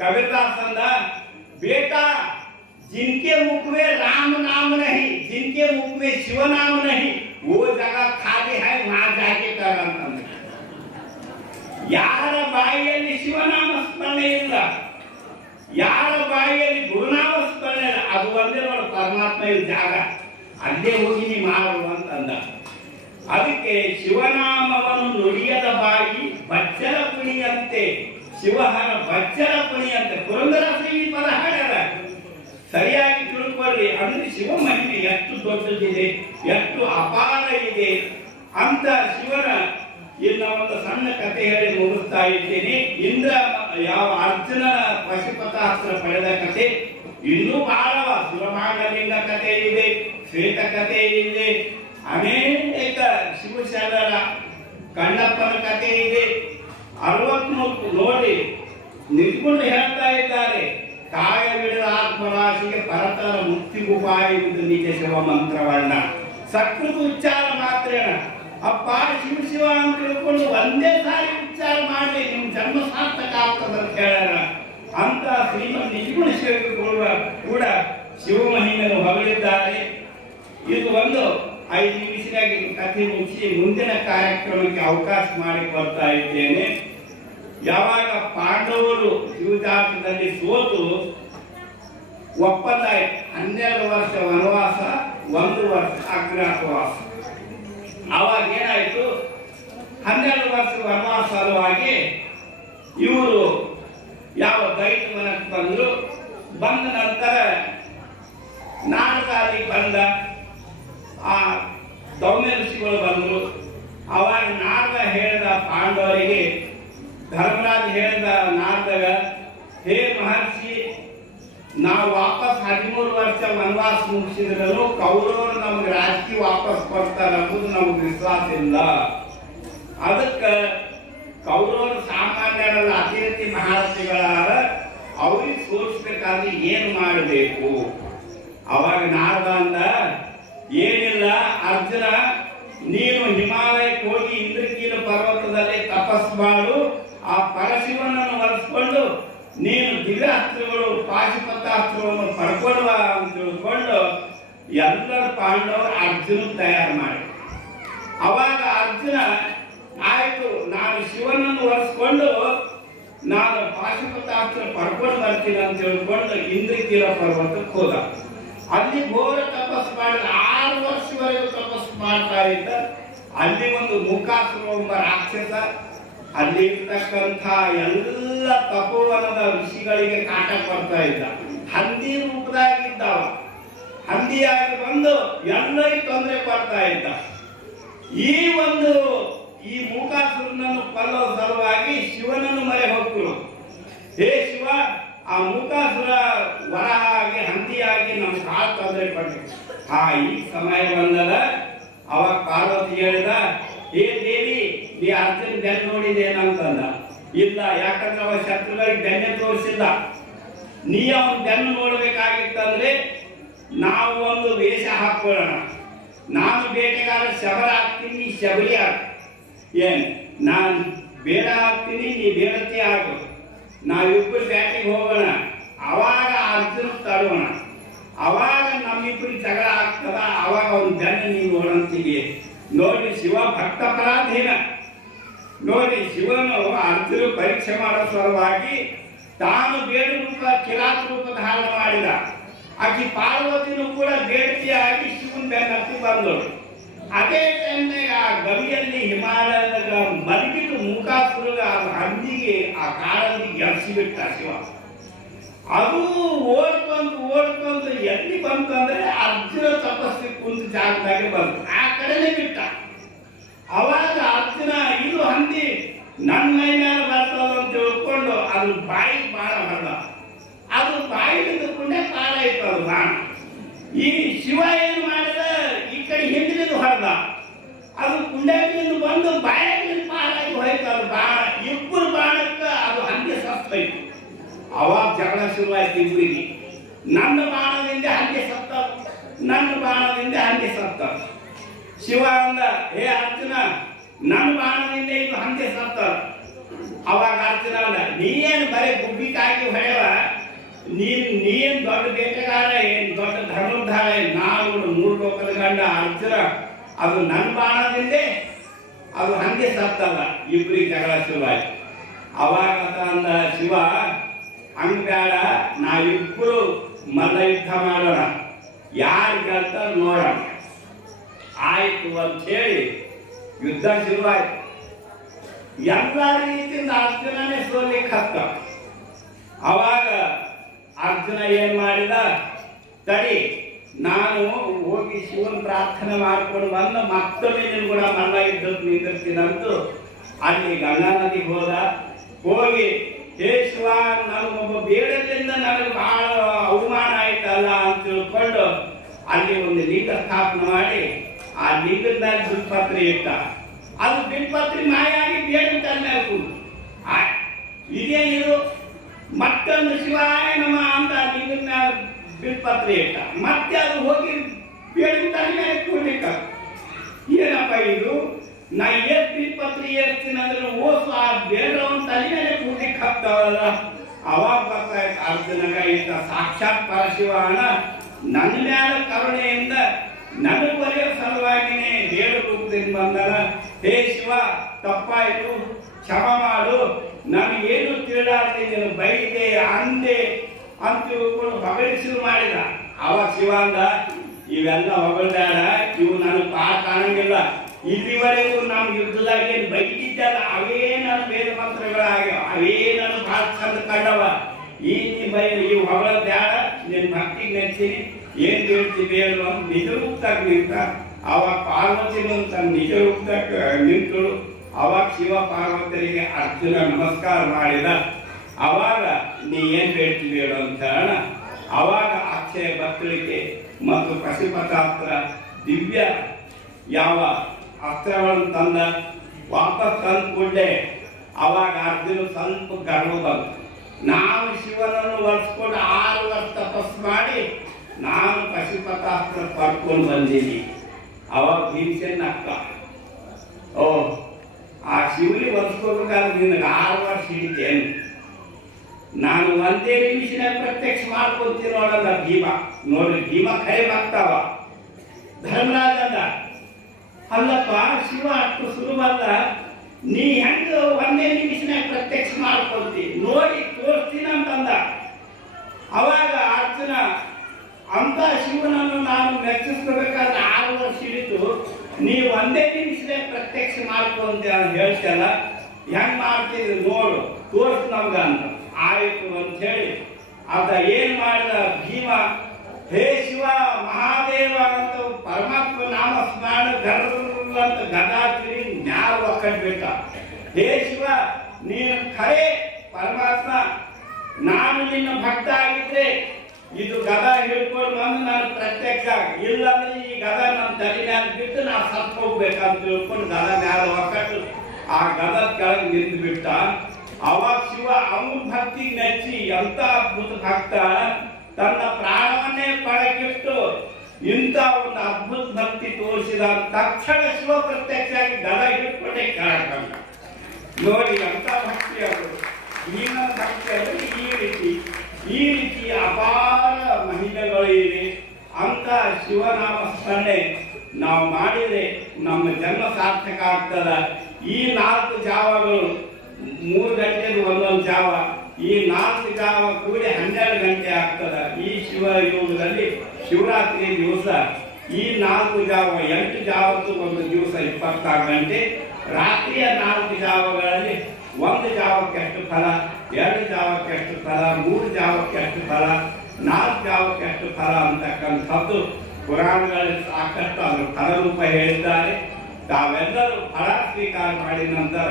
ಕಬೀರದಾಸ್ ಅಂದ, ಬೇಟಾ जिनके मुख में राम नाम नहीं, जिनके मुख में शिव नाम नहीं, वो जगह खाली है, वहां जाके कर. ಯಾರ ಬಾಯಿಯಲ್ಲಿ ಶಿವನಾಮ ಸ್ಮರಣೆ ಇಲ್ಲ, ಯಾರ ಬಾಯಿಯಲ್ಲಿ ಗುರುನಾಮ ಸ್ಮರಣೆ ಇಲ್ಲ, ಅದು ಒಂದೇ ನೋಡು ಪರಮಾತ್ಮ ಇರೋ ಜಾಗ, ಅಲ್ಲೇ ಹೋಗಿ ನೀ ಮಾಡು ಅಂತಂದ. ಅದಕ್ಕೆ ಶಿವನಾಮವನ್ನು ನುಡಿಯದ ಬಾಯಿ ಬಚ್ಚಲ ಪುಣಿಯಂತೆ, ಶಿವಹರ ಬಚ್ಚಲ ಪುಣಿಯಂತೆ. ಪುರಂದರದಾಸರು ಈ ಪದ ಹಾಡ್ಯಾರ. ಸರಿಯಾಗಿ ತಿಳ್ಕೊಳ್ಳಿ. ಅಂದ್ರೆ ಶಿವ ಮಹಿಮೆ ಎಷ್ಟು ದೊಡ್ಡದಿದೆ, ಎಷ್ಟು ಅಪಾರ ಇದೆ ಅಂತ ಶಿವನ ಇನ್ನ ಒಂದು ಸಣ್ಣ ಕಥೆ ಹೇಳಿ ಮುಗಿಸ್ತಾ ಇದ್ದೇನೆ. ಇಂದ್ರ ಯಾವ ಅರ್ಜುನ ಪಶುಪತಾಸ್ತ್ರ ಪಡೆದ ಕಥೆ ಇನ್ನೂ ಬಹಳವ. ಸುರಮಾಂಗಲಿಂಗ ಕಥೆ ಇದೆ, ಶ್ವೇತ ಕಥೆ ಇದೆ, ಅನೇಕ ಶಿವಶರಣರ ಕಣ್ಣಪ್ಪನ ಕಥೆ ಇದೆ. 63 ನೋಡಿ ನಿಂತ್ಕೊಂಡು ಹೇಳ್ತಾ ಇದ್ದಾರೆ. ಕಾಯ ಬಿಡದ ಆತ್ಮರಾಶಿಗೆ ಪರತರ ಮುಕ್ತಿಗುಪಾಯುವುದು ನಿಜ ಶಿವ ಮಂತ್ರವನ್ನ ಸಕೃತ ಉಚ್ಚಾರ ಮಾತ್ರೇಣ. ಅಪ್ಪ ಶಿವ ಶಿವ ಅಂತ ತಿಳ್ಕೊಂಡು ಒಂದೇ ಸಾರಿ ಉಚ್ಚಾರ ಮಾಡಿ ನಿಮ್ ಜನ್ಮ ಸಾರ್ಥಕ ಆಗ್ತದ ಅಂತ ಹೇಳ್ಯಾರ. ಅಂತ ಶ್ರೀಮಂತ ನಿಜಗುಣ ಶಿವಗಳು ಕೂಡ ಶಿವ ಮಹಿಮೆಯನ್ನು ಹೊಗಳಿದ್ದಾರೆ. ಇದು ಒಂದು 5 ನಿಮಿಷವಾಗಿ ಕಥೆ ಮುಗಿಸಿ ಮುಂದಿನ ಕಾರ್ಯಕ್ರಮಕ್ಕೆ ಅವಕಾಶ ಮಾಡಿ ಬರ್ತಾ ಇದ್ದೇನೆ. ಯಾವಾಗ ಪಾಂಡವರು ಯುದ್ಧಾಟದಲ್ಲಿ ಸೋತು ಒಪ್ಪಂದ ಆಯ್ತು, 12 ವರ್ಷ ವನವಾಸ, 1 ವರ್ಷ ಅಜ್ಞಾತವಾಸ. ಅವಾಗ ಏನಾಯ್ತು, 12 ವರ್ಷ ವನವಾಸ ಸಲುವಾಗಿ ಇವರು ಯಾವ ದೈತ ಮನಕ್ಕೆ ಬಂದ್ರು. ಬಂದ ನಂತರ ನಾರದಾರಿ ಬಂದ, ಆ ದೌಮ್ಯ ಋಷಿಗಳು ಬಂದ್ರು. ಅವಾಗ ನಾರದ ಹೇಳಿದ ಪಾಂಡವರಿಗೆ, ಧರ್ಮರಾಜ್ ಹೇಳಿದ ನಾರದಾಗ, ಹೇ ಮಹರ್ಷಿ, ನಾವು ವಾಪಸ್ 13 ವರ್ಷ ವನವಾಸ ಮುಗಿಸಿದ್ರೂ ಕೌರವರು ನಮ್ಗೆ ರಾಜಕೀಯ ವಾಪಸ್ ಕೊಡ್ತಾರೆ ಅನ್ನೋದು ನಮ್ಗೆ ವಿಶ್ವಾಸ ಇಲ್ಲ. ಅದಕ್ಕೆ ಕೌರವರು ಸಾಮಾನ್ಯರಲ್ಲ, ಅತಿಥಿ ಮಹಾರಥಿಗಳಾರ, ಅವ್ರಿಗೆ ಸೋಲಿಸ್ಬೇಕಾದ್ರೆ ಏನು ಮಾಡಬೇಕು? ಅವಾಗ ನಾರದ ಅಂದ, ಏನಿಲ್ಲ ಅರ್ಜುನ, ನೀನು ಹಿಮಾಲಯಕ್ಕೆ ಹೋಗಿ ಇಂದ್ರಕೀಲ ಪರ್ವತದಲ್ಲಿ ತಪಸ್ ಮಾಡು. ಆ ಪರಶಿವನನ್ನು ಹೊರಿಸ್ಕೊಂಡು ನೀನು ದಿವ್ಯಾಸ್ತ್ರಗಳು ಪಾಶುಪತಾಸ್ತ್ರವನ್ನು ಪಡ್ಕೊಳ್ಳುವ ಅಂತ ತಿಳ್ಕೊಂಡು ಎಲ್ಲರ ಪಾಂಡವರು ಅರ್ಜುನ ತಯಾರು ಮಾಡಿ. ಅವಾಗ ಅರ್ಜುನ ಆಯ್ತು ನಾನು ಶಿವನನ್ನು ಒರೆಸ್ಕೊಂಡು ನಾನು ಪಾಶುಪತಾಸ್ತ್ರ ಪಡ್ಕೊಂಡು ಬರ್ತೀನಿ ಅಂತ ಹೇಳ್ಕೊಂಡು ಇಂದ್ರಕೀಲ ಪರ್ವತಕ್ಕೆ ಹೋದ. ಅಲ್ಲಿ ಘೋರ ತಪಸ್ಸು ಮಾಡಿದ 6 ವರ್ಷವರೆಗೂ ತಪಸ್ಸು ಮಾಡ್ತಾ ಇದ್ದ. ಅಲ್ಲಿ ಒಂದು ಮೂಕಾಸುರ ಎಂಬ ರಾಕ್ಷಸ ಅಲ್ಲಿ ಇರ್ತಕ್ಕಂಥ ಎಲ್ಲ ತಪೋವನದ ಋಷಿಗಳಿಗೆ ಕಾಟ ಕೊಡ್ತಾ ಇದ್ದ. ಹಂದಿ ರೂಪದಾಗಿದ್ದವ, ಹಂದಿಯಾಗಿ ಬಂದು ಎಲ್ಲರಿಗೂ ತೊಂದರೆ ಕೊಡ್ತಾ ಇದ್ದ. ಈ ಮೂಕಾಸುರನನ್ನು ಕೊಲ್ಲೋ ಸಲುವಾಗಿ ಶಿವನನ್ನು ಮೊರೆ ಹೋಗ್ತರು. ಹೇ ಶಿವ, ಆ ಮೂಕಾಸುರ ವರಹಾಗಿ ಹಂದಿಯಾಗಿ ನಮ್ಮ ಕಾಲು ತೊಂದರೆ ಕೊಟ್ಟಿದ್ದ. ಈ ಸಮಯ ಬಂದದ. ಅವಾಗ ಪಾರ್ವತಿ ಹೇಳಿದ, ಹೇ ದೇವಿ, ನೀ ಅರ್ಜುನ್ ಬೆನ್ನು ನೋಡಿದೇನಂತಂದ. ಇಲ್ಲ, ಯಾಕಂದ್ರೆ ಅವ ಶತ್ರುಗಳಿಗೆ ಬೆನ್ನೆ ತೋರಿಸಿಲ್ಲ. ನೀ ಅವನ ಬೆನ್ನು ನೋಡ್ಬೇಕಾಗಿತ್ತಂದ್ರೆ ನಾವು ಒಂದು ವೇಷ ಹಾಕೊಳ್ಳೋಣ. ನಾನು ಬೇಟೆಗಾರ ಶಬರ ಆಗ್ತೀನಿ, ನೀ ಶಬರಿ ಆಗ. ಏನ್ ನಾನು ಬೇಡ ಆಗ್ತೀನಿ, ನೀ ಬೇಡತಿ ಆಗು. ನಾವಿಬ್ಬರು ಬ್ಯಾಟಿಗೆ ಹೋಗೋಣ. ಅವಾಗ ಅರ್ಜುನ ತಡೋಣ. ಅವಾಗ ನಮ್ಮಿಬ್ಬರಿಗೆ ಜಗಳ ಆಗ್ತದ. ಅವಾಗ ಅವನ ಬೆನ್ನು ನೀವು ನೋಡಂತೀವಿ. ನೋಡಿ, ಶಿವ ಭಕ್ತ ಪರಾಧೀನ. ನೋಡಿ, ಶಿವನು ಅರ್ಜುನ ಪರೀಕ್ಷೆ ಮಾಡೋ ಸಲುವಾಗಿ ತಾನು ಬೇಡ ರೂಪ ಕಿರಾತ ರೂಪ ಧಾರಣ ಮಾಡಿದ. ಆಕಿ ಪಾರ್ವತಿನೂ ಕೂಡ ಬೇಡತಿಯಾಗಿ ಶಿವನ ಬೆನ್ನತ್ತಿ ಬಂದಳು. ಅದೇ ಟೈಮ್ನಾಗ ಆ ಗವಿಯಲ್ಲಿ ಹಿಮಾಲಯದಾಗ ಮಲಗಿದ ಮೂಕಾಸುರಗ ಹಂದಿಗೆ ಆ ಕಾಡಲ್ಲಿ ಎಬ್ಸಿಬಿಟ್ಟ ಶಿವ. ಅದು ಓಡ್ಕೊಂಡು ಎಲ್ಲಿ ಬಂತು ಅಂದ್ರೆ ಅರ್ಜುನ ತಪಸ್ಸಿ ಕುಂತ ಜಾಗದಾಗೆ ಬಂತು. ಆ ಕಡೆನೇ ಬಿಟ್ಟ. ಅವಾಗ ಅರ್ಜುನ ಇದು ಹಂದಿ ನನ್ನ ಮೈ ಮೇಲೆ ಬರ್ತದ ಅಂತ ತಿಳ್ಕೊಂಡು ಅದು ಬಾಯಿ ಬಾಣ ಹೊಡೆದ. ಅದು ಬಾಯಿಲಿಂದ ಕುಂಡೆ ಪಾರಾಯ್ತು ಅದು ಬಾಣ. ಈ ಶಿವ ಏನು ಮಾಡಿದ, ಈ ಕಡೆ ಹಿಂದಿನಿಂದ ಹೊಡೆದ. ಅದು ಕುಂಡೆಯಿಂದ ಬಂದು ಬಾಯಿಲಿಂದ ಪಾರಾಗಿ ಹೋಯ್ತು ಅದು ಬಾಣ. ಇಬ್ಬರು ಬಾಣಕ್ಕೆ ಅದು ಹಂದಿ ಸತ್ತೋಯ್ತು. ಅವಾಗ ಜಗಳ ಶುರುವಾಯ್ತು ಇಬ್ಬರಿಗೆ. ನನ್ನ ಬಾಣದಿಂದ ಹಂದಿ ಸತ್ತ, ನನ್ನ ಬಾಣದಿಂದ ಹಂದಿ ಸತ್ತ. ಶಿವ ಅಂದ, ಹೇ ಅರ್ಜುನ, ನನ್ನ ಬಾಣದಿಂದ ಇದು ಹಂದಿ ಸತ್ತ. ಅವಾಗ ಅರ್ಜುನ ಅಂದ, ನೀನೇನು ಬರೀ ಗುಬ್ಬಿಕಾಗಿ ಹೊಡೆವ, ನೀನ್ ದೊಡ್ಡ ಬೇಟೆಗಾರ, ಏನ್ ದೊಡ್ಡ ಧರ್ಮೋದ್ಧಾರ, ನಾವು 3 ಲೋಕದ ಗಂಡ ಅರ್ಜುನ. ಅದು ನನ್ನ ಬಾಣದಿಂದೇ ಅದು ಹಂದಿ ಸತ್ತಲ್ಲ. ಇಬ್ಬರಿಗೆ ಜಗಳ ಶುರುವಾಯ್ತು. ಅವಾಗ ಅಂದ ಶಿವ, ಹಂಗ ಬೇಡ, ನಾವಿಬ್ಬರು ಮಲ್ಲ ಯುದ್ಧ ಮಾಡೋಣ, ಯಾರು ಗೆಲ್ತಾರ ನೋಡೋಣ. ಆಯ್ತು ಅಂತ ಹೇಳಿ ಯುದ್ಧ ಶುರುವಾಯ್ತು. ಎಲ್ಲ ರೀತಿಯಿಂದ ಅರ್ಜುನನೇ ಸೋಲಿಕ್ಕೆ ಹತ್ತ. ಅವಾಗ ಅರ್ಜುನ ಏನ್ ಮಾಡಿದ, ತಡಿ ನಾನು ಹೋಗಿ ಶಿವನ್ ಪ್ರಾರ್ಥನೆ ಮಾಡ್ಕೊಂಡು ಬಂದು ಮತ್ತೊಮ್ಮೆ ನಿನ್ ಕೂಡ ಮಲ್ಲ ಯುದ್ಧಕ್ಕೆ ನಿಂದಿರ್ತೀನಂತೂ ಅಲ್ಲಿ ಗಂಗಾ ನದಿಗೆ ಹೋದ. ಹೋಗಿ, ಹೇ ಶಿವ, ನನಗೊಬ್ಬ ಬೇಡದಿಂದ ನನಗೆ ಬಹಳ ಅವಮಾನ ಆಯ್ತಲ್ಲ ಅಂತ ತಿಳ್ಕೊಂಡು ಅಲ್ಲಿ ಒಂದು ಲಿಂಗ ಸ್ಥಾಪನೆ ಮಾಡಿ ಆ ಲಿಂಗದ ಮೇಲೆ ಬಿಲ್ಪತ್ರೆ ಇಟ್ಟ. ಅದು ಬಿಲ್ಪತ್ರೆ ಮಾಯಾಗಿ ಬೇಡ ಮೇಲೆ ಕೂತು. ಇದೇನಿದು, ಮತ್ತೊಂದು ಶಿವಾಯ ನಮ ಅಂತ ಲಿಂಗದ ಮೇಲೆ ಬಿಲ್ಪತ್ರೆ ಇಟ್ಟ. ಮತ್ತೆ ಅದು ಹೋಗಿ ಬೇಡ ಮೇಲೆ ಕೂಡ್ಲಿಕ್ಕ. ಏನಪ್ಪ ಇದು, ನಾ ಏನ್ ಬಿಲ್ಪತ್ರೆ ಏರ್ತೀನಿ ಅಂದ್ರೆ ಓಸು ಆ ಬೇಡವನ್ನ ತಲೆ ಮೇಲೆ ಕೂಡ್ಲಿಕ್ಕೆ ಹಾಕ್ತಾವಲ್ಲ. ಅವಾಗ ಬರ್ತಾಯ್ತು ಅರ್ಜುನಗ, ಇಂಥ ಸಾಕ್ಷಾತ್ ಪರಶಿವನ ನನ್ನ ಮೇಲೆ ಕರುಣೆಯಿಂದ ನನಗೆ ಬರೆಯೋ ಸಲುವಾಗಿನೇ ಬೇಡ ರೂಪದಿಂದ ಬಂದನ. ಹೇ ಶಿವ, ತಪ್ಪಾಯ್ತು, ಕ್ಷಮ ಮಾಡು, ನನಗೇನು ತಿಳಿದಾಡ್ತೀನಿ, ನೀನು ಬೈದೆ ಅಂದೆ ಅಂತ ತಿಳ್ಕೊಂಡು ಹೊಗಳಿ ಶುರು ಮಾಡಿದ. ಅವಾಗ ಶಿವ ಅಂದ, ಇವೆಲ್ಲ ಹೊಗಳ್ದಾಡ, ಇವು ನನಗೆ ಪಾಠ ಕಾಣಂಗಿಲ್ಲ. ಇಲ್ಲಿವರೆಗೂ ನಮ್ಮ ಯುದ್ಧದಾಗ ಏನು ಬೈದಿದ್ದಲ್ಲ ಅವೇ ನನ್ನ ವೇದ ಮಂತ್ರಗಳಾಗ್ಯಾವ, ಅವೇ ನನ್ನ ಭಾಳ ಚಂದ ಕಂಡವ. ಈ ಹೊಗಳ ದ್ಯಾಡ ನಿನ್ನ ಭಕ್ತಿಗೆ ನೆಚ್ತೀನಿ, ಏನ್ ಹೇಳ್ತೀವಿ ಹೇಳುವ ನಿಜ ರೂಪದಾಗ ನಿಂತ. ಅವಾಗ ಪಾರ್ವತಿನೂ ತನ್ನ ನಿಜ ರೂಪದಾಗ ನಿಂತಳು. ಅವಾಗ ಶಿವ ಪಾರ್ವತರಿಗೆ ಅರ್ಜುನ ನಮಸ್ಕಾರ ಮಾಡಿದ. ಅವಾಗ ನೀ ಏನ್ ಹೇಳ್ತೀವಿ ಹೇಳು ಅಂತ ಅವಾಗ ಅಕ್ಷಯ ಬತ್ತಳಿಕೆ ಮತ್ತು ಪಶುಪತಾಸ್ತ್ರ ದಿವ್ಯ ಯಾವ ಅಸ್ತ್ರಗಳನ್ನು ತಂದ ವಾಪಸ್ ತಂದು ಕೂಡಲೇ ಅವಾಗ ಅರ್ಜುನ ಸ್ವಲ್ಪ ಗರ್ವ ಬಂತು. ನಾನು ಶಿವನನ್ನು ಒರೆಸ್ಕೊಂಡು 6 ವರ್ಷ ತಪಸ್ಸು ಮಾಡಿ ನಾನು ಪಶುಪತಾಸ್ತ್ರ ಪಡ್ಕೊಂಡು ಬಂದೀನಿ. ಅವಾಗ ಭೀಮಸೇನ ಅಕ್ಕ, ಓ ಆ ಶಿವಲಿ ಒರೆಸ್ಕೋಬೇಕಾದ್ರೆ ನಿನಗೆ 6 ವರ್ಷ ಹಿಡಿತೇನು, ನಾನು ಒಂದೇ ನಿಮಿಷ ಪ್ರತ್ಯಕ್ಷ ಮಾಡ್ಕೊಂತೀನಿ ನೋಡಲ್ಲ ಭೀಮ. ನೋಡ್ರಿ, ಭೀಮ ಖರೆ ಬರ್ತಾವ. ಧರ್ಮರಾಜ ಅಂದ, ಅಲ್ಲಪ್ಪ ಶಿವ ಅಷ್ಟು ಸುಲಭಲ್ಲ, ನೀ ಹೆಂಗ ಒಂದೇ ನಿಮಿಷನಾಗ ಪ್ರತ್ಯಕ್ಷ ಮಾಡ್ಕೊಳ್ತಿ, ನೋಡಿ ತೋರಿಸ್ತೀನಿ ಅಂತಂದ. ಅವಾಗ ಅರ್ಜುನ, ಅಂತ ಶಿವನನ್ನು ನಾನು ಮೆಚ್ಚಿಸ್ಕೋಬೇಕಾದ್ರೆ 6 ವರ್ಷ ಹಿಡಿತು, ನೀ ಒಂದೇ ನಿಮಿಷದಾಗ ಪ್ರತ್ಯಕ್ಷ ಮಾಡ್ಕೊಂತ ಹೇಳ್ತಲ್ಲ, ಹೆಂಗ್ ಮಾಡ್ತಿದ್ರು ನೋಡು, ತೋರ್ಸ್ ನಮ್ಗ ಅಂತ. ಆಯ್ತು ಅಂತ ಹೇಳಿ ಆತ ಏನ್ ಮಾಡಿದ, ಭೀಮ ಹೇ ಶಿವ ಮಹಾದೇವ ಅಂತ ಪರಮಾತ್ಮ ನಾಮ ಸ್ಮರಣ ಅಂತ ಗದಾ ತಿರಿ ನ್ಯಾಯ ಒಕ್ಕಟ್ಬಿಟ್ಟ. ಹೇ ಶಿವ, ನೀನು ಖರೆ ಪರಮಾತ್ಮ, ನಾನು ನಿನ್ನ ಭಕ್ತ ಆಗಿದ್ರೆ ಇದು ಗದ ಹಿಡ್ಕೊಂಡು ಬಂದು ನಾನು ಪ್ರತ್ಯಕ್ಷ, ಇಲ್ಲಾಂದ್ರೆ ಈ ಗದ ನನ್ನ ತಲೆ ಮ್ಯಾಲ ಬಿಟ್ಟು ನಾವು ಸತ್ತು ಹೋಗ್ಬೇಕಂತ ತಿಳ್ಕೊಂಡು ಗದ ಮ್ಯಾಲ ಒಕ್ಕಟ್ಟು ಆ ಗದ ಕೆಳಗೆ ನಿಂತು ಬಿಟ್ಟ. ಅವಾಗ ಶಿವ ಅವನ ಭಕ್ತಿ ಮೆಚ್ಚಿ, ಎಂತ ಅದ್ಭುತ ಭಕ್ತ, ತನ್ನ ಪ್ರಾಣವನ್ನೇ ಪಡಗಿಟ್ಟು ಇಂಥ ಒಂದು ಅದ್ಭುತ ಭಕ್ತಿ ತೋರಿಸಿದ ತಕ್ಷಣ ಶಿವ ಪ್ರತ್ಯಕ್ಷ ಆಗಿ ಗದ ಹಿಡ್ಕೊಂಡೆ ಕೆಳಗೆ. ನೋಡಿ ಎಂತ ಭಕ್ತಿ ಅದು, ಭೀಮ ಭಕ್ತಿ ಅಂದ್ರೆ ಈ ರೀತಿ ಅಪಾರ ಮಹಿಮೆಗಳು ಇವೆ. ಅಂತ ಶಿವನಾಮ ಸ್ಮರಣೆ ನಾವು ಮಾಡಿದ್ರೆ ನಮ್ಮ ಜನ್ಮ ಸಾರ್ಥಕ ಆಗ್ತದ. ಈ 4 ಜಾವಗಳು 3 ಗಂಟೆದು ಒಂದೊಂದು ಜಾವ, ಈ 4 ಜಾವ ಕೂಡಿ 12 ಗಂಟೆ ಆಗ್ತದ. ಈ ಶಿವ ಯೋಗದಲ್ಲಿ ಶಿವರಾತ್ರಿ ದಿವಸ ಈ 4 ಜಾವ 8 ಜಾವತ್ತು ಒಂದು ದಿವಸ 24 ಗಂಟೆ, ರಾತ್ರಿಯ 4 ಜಾವಗಳಲ್ಲಿ 1 ಜಾವಕ್ಕೆ ಎಷ್ಟು ಫಲ, 2 ಜಾವಕ್ಕೆ ಎಷ್ಟು ಫಲ, 3 ಜಾವಕ್ಕೆ ಎಷ್ಟು ಫಲ, 4 ಜಾವಕ್ಕೆ ಎಷ್ಟು ಫಲ ಅಂತಕ್ಕಂಥದ್ದು ಪುರಾಣಗಳಲ್ಲಿ ಸಾಕಷ್ಟು ಅದರ ಫಲರೂಪ ಹೇಳಿದ್ದಾರೆ. ತಾವೆಲ್ಲರೂ ಫಲ ಸ್ವೀಕಾರ ಮಾಡಿದ ನಂತರ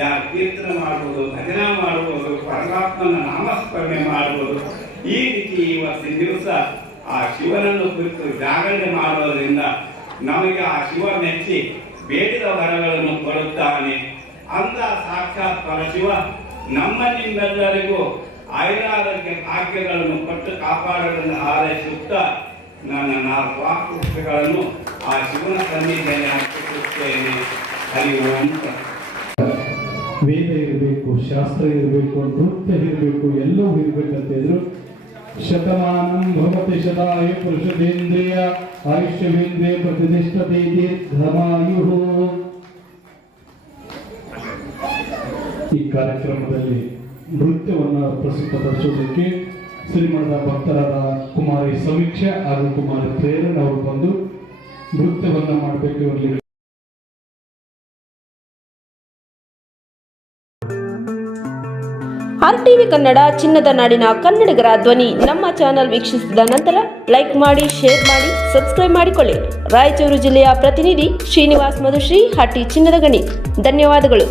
ಯಾರು ಕೀರ್ತನೆ ಮಾಡುವುದು, ಭಜನೆ ಮಾಡುವುದು, ಪರಮಾತ್ಮನ ನಾಮಸ್ಮರಣೆ ಮಾಡುವುದು, ಈ ರೀತಿ ಇವತ್ತಿನ ದಿವಸ ಆ ಶಿವನನ್ನು ಕುರಿತು ಜಾಗರಣೆ ಮಾಡೋದ್ರಿಂದ ನಮಗೆ ಆ ಶಿವ ಮೆಚ್ಚಿ ಬೇಡಿದ ವರಗಳನ್ನು ಕೊಡುತ್ತಾನೆ. ಅಂತ ಸಾಕ್ಷಾತ್ ಪರಶಿವ ನಮ್ಮ ನಿಮ್ಮೆಲ್ಲರಿಗೂ ಆಯುರಾರೋಗ್ಯ ಭಾಗ್ಯಗಳನ್ನು ಕೊಟ್ಟು ಕಾಪಾಡೋದನ್ನು ಹಾರೈಸುತ್ತಾ ನನ್ನ 4 ವಾಕ್ಯಗಳನ್ನು ಆ ಶಿವನ ಸನ್ನಿಧಿಯಲ್ಲಿ ಅರ್ಪಿಸುತ್ತೇನೆ. ಹರಿ ಓಂ. ವೇದ ಇರಬೇಕು, ಶಾಸ್ತ್ರ ಇರಬೇಕು, ನೃತ್ಯ ಇರಬೇಕು, ಎಲ್ಲವೂ ಇರಬೇಕಂತ ಇದ್ರು. ಶತಮಾನಂ ಭವತಿ ಶತಾಯ ಪುರುಷೇಂದ್ರಿಯ ಆಯುಷ್ಯವೇಂದ್ರಿಯ ಪ್ರತಿಷ್ಠತೆ ದೀರ್ಘಮಾಯು. ಈ ಕಾರ್ಯಕ್ರಮದಲ್ಲಿ ನೃತ್ಯವನ್ನು ಪ್ರಸ್ತುತಪಡಿಸುವುದಕ್ಕೆ ಶ್ರೀಮಠದ ಭಕ್ತರಾದ ಕುಮಾರಿ ಸಮೀಕ್ಷೆ ಹಾಗೂ ಕುಮಾರಿ ಪ್ರೇರಣೆ ಅವರು ಬಂದು ನೃತ್ಯವನ್ನು ಮಾಡಬೇಕು. ಇವರಲ್ಲಿ RTV ಕನ್ನಡ ಚಿನ್ನದ ನಾಡಿನ ಕನ್ನಡಿಗರ ಧ್ವನಿ ನಮ್ಮ ಚಾನೆಲ್ ವೀಕ್ಷಿಸಿದ ನಂತರ ಲೈಕ್ ಮಾಡಿ, ಶೇರ್ ಮಾಡಿ, ಸಬ್ಸ್ಕ್ರೈಬ್ ಮಾಡಿಕೊಳ್ಳಿ. ರಾಯಚೂರು ಜಿಲ್ಲೆಯ ಪ್ರತಿನಿಧಿ ಶ್ರೀನಿವಾಸ್ ಮಧುಶ್ರೀ, ಹಟ್ಟಿ ಚಿನ್ನದ ಗಣಿ. ಧನ್ಯವಾದಗಳು.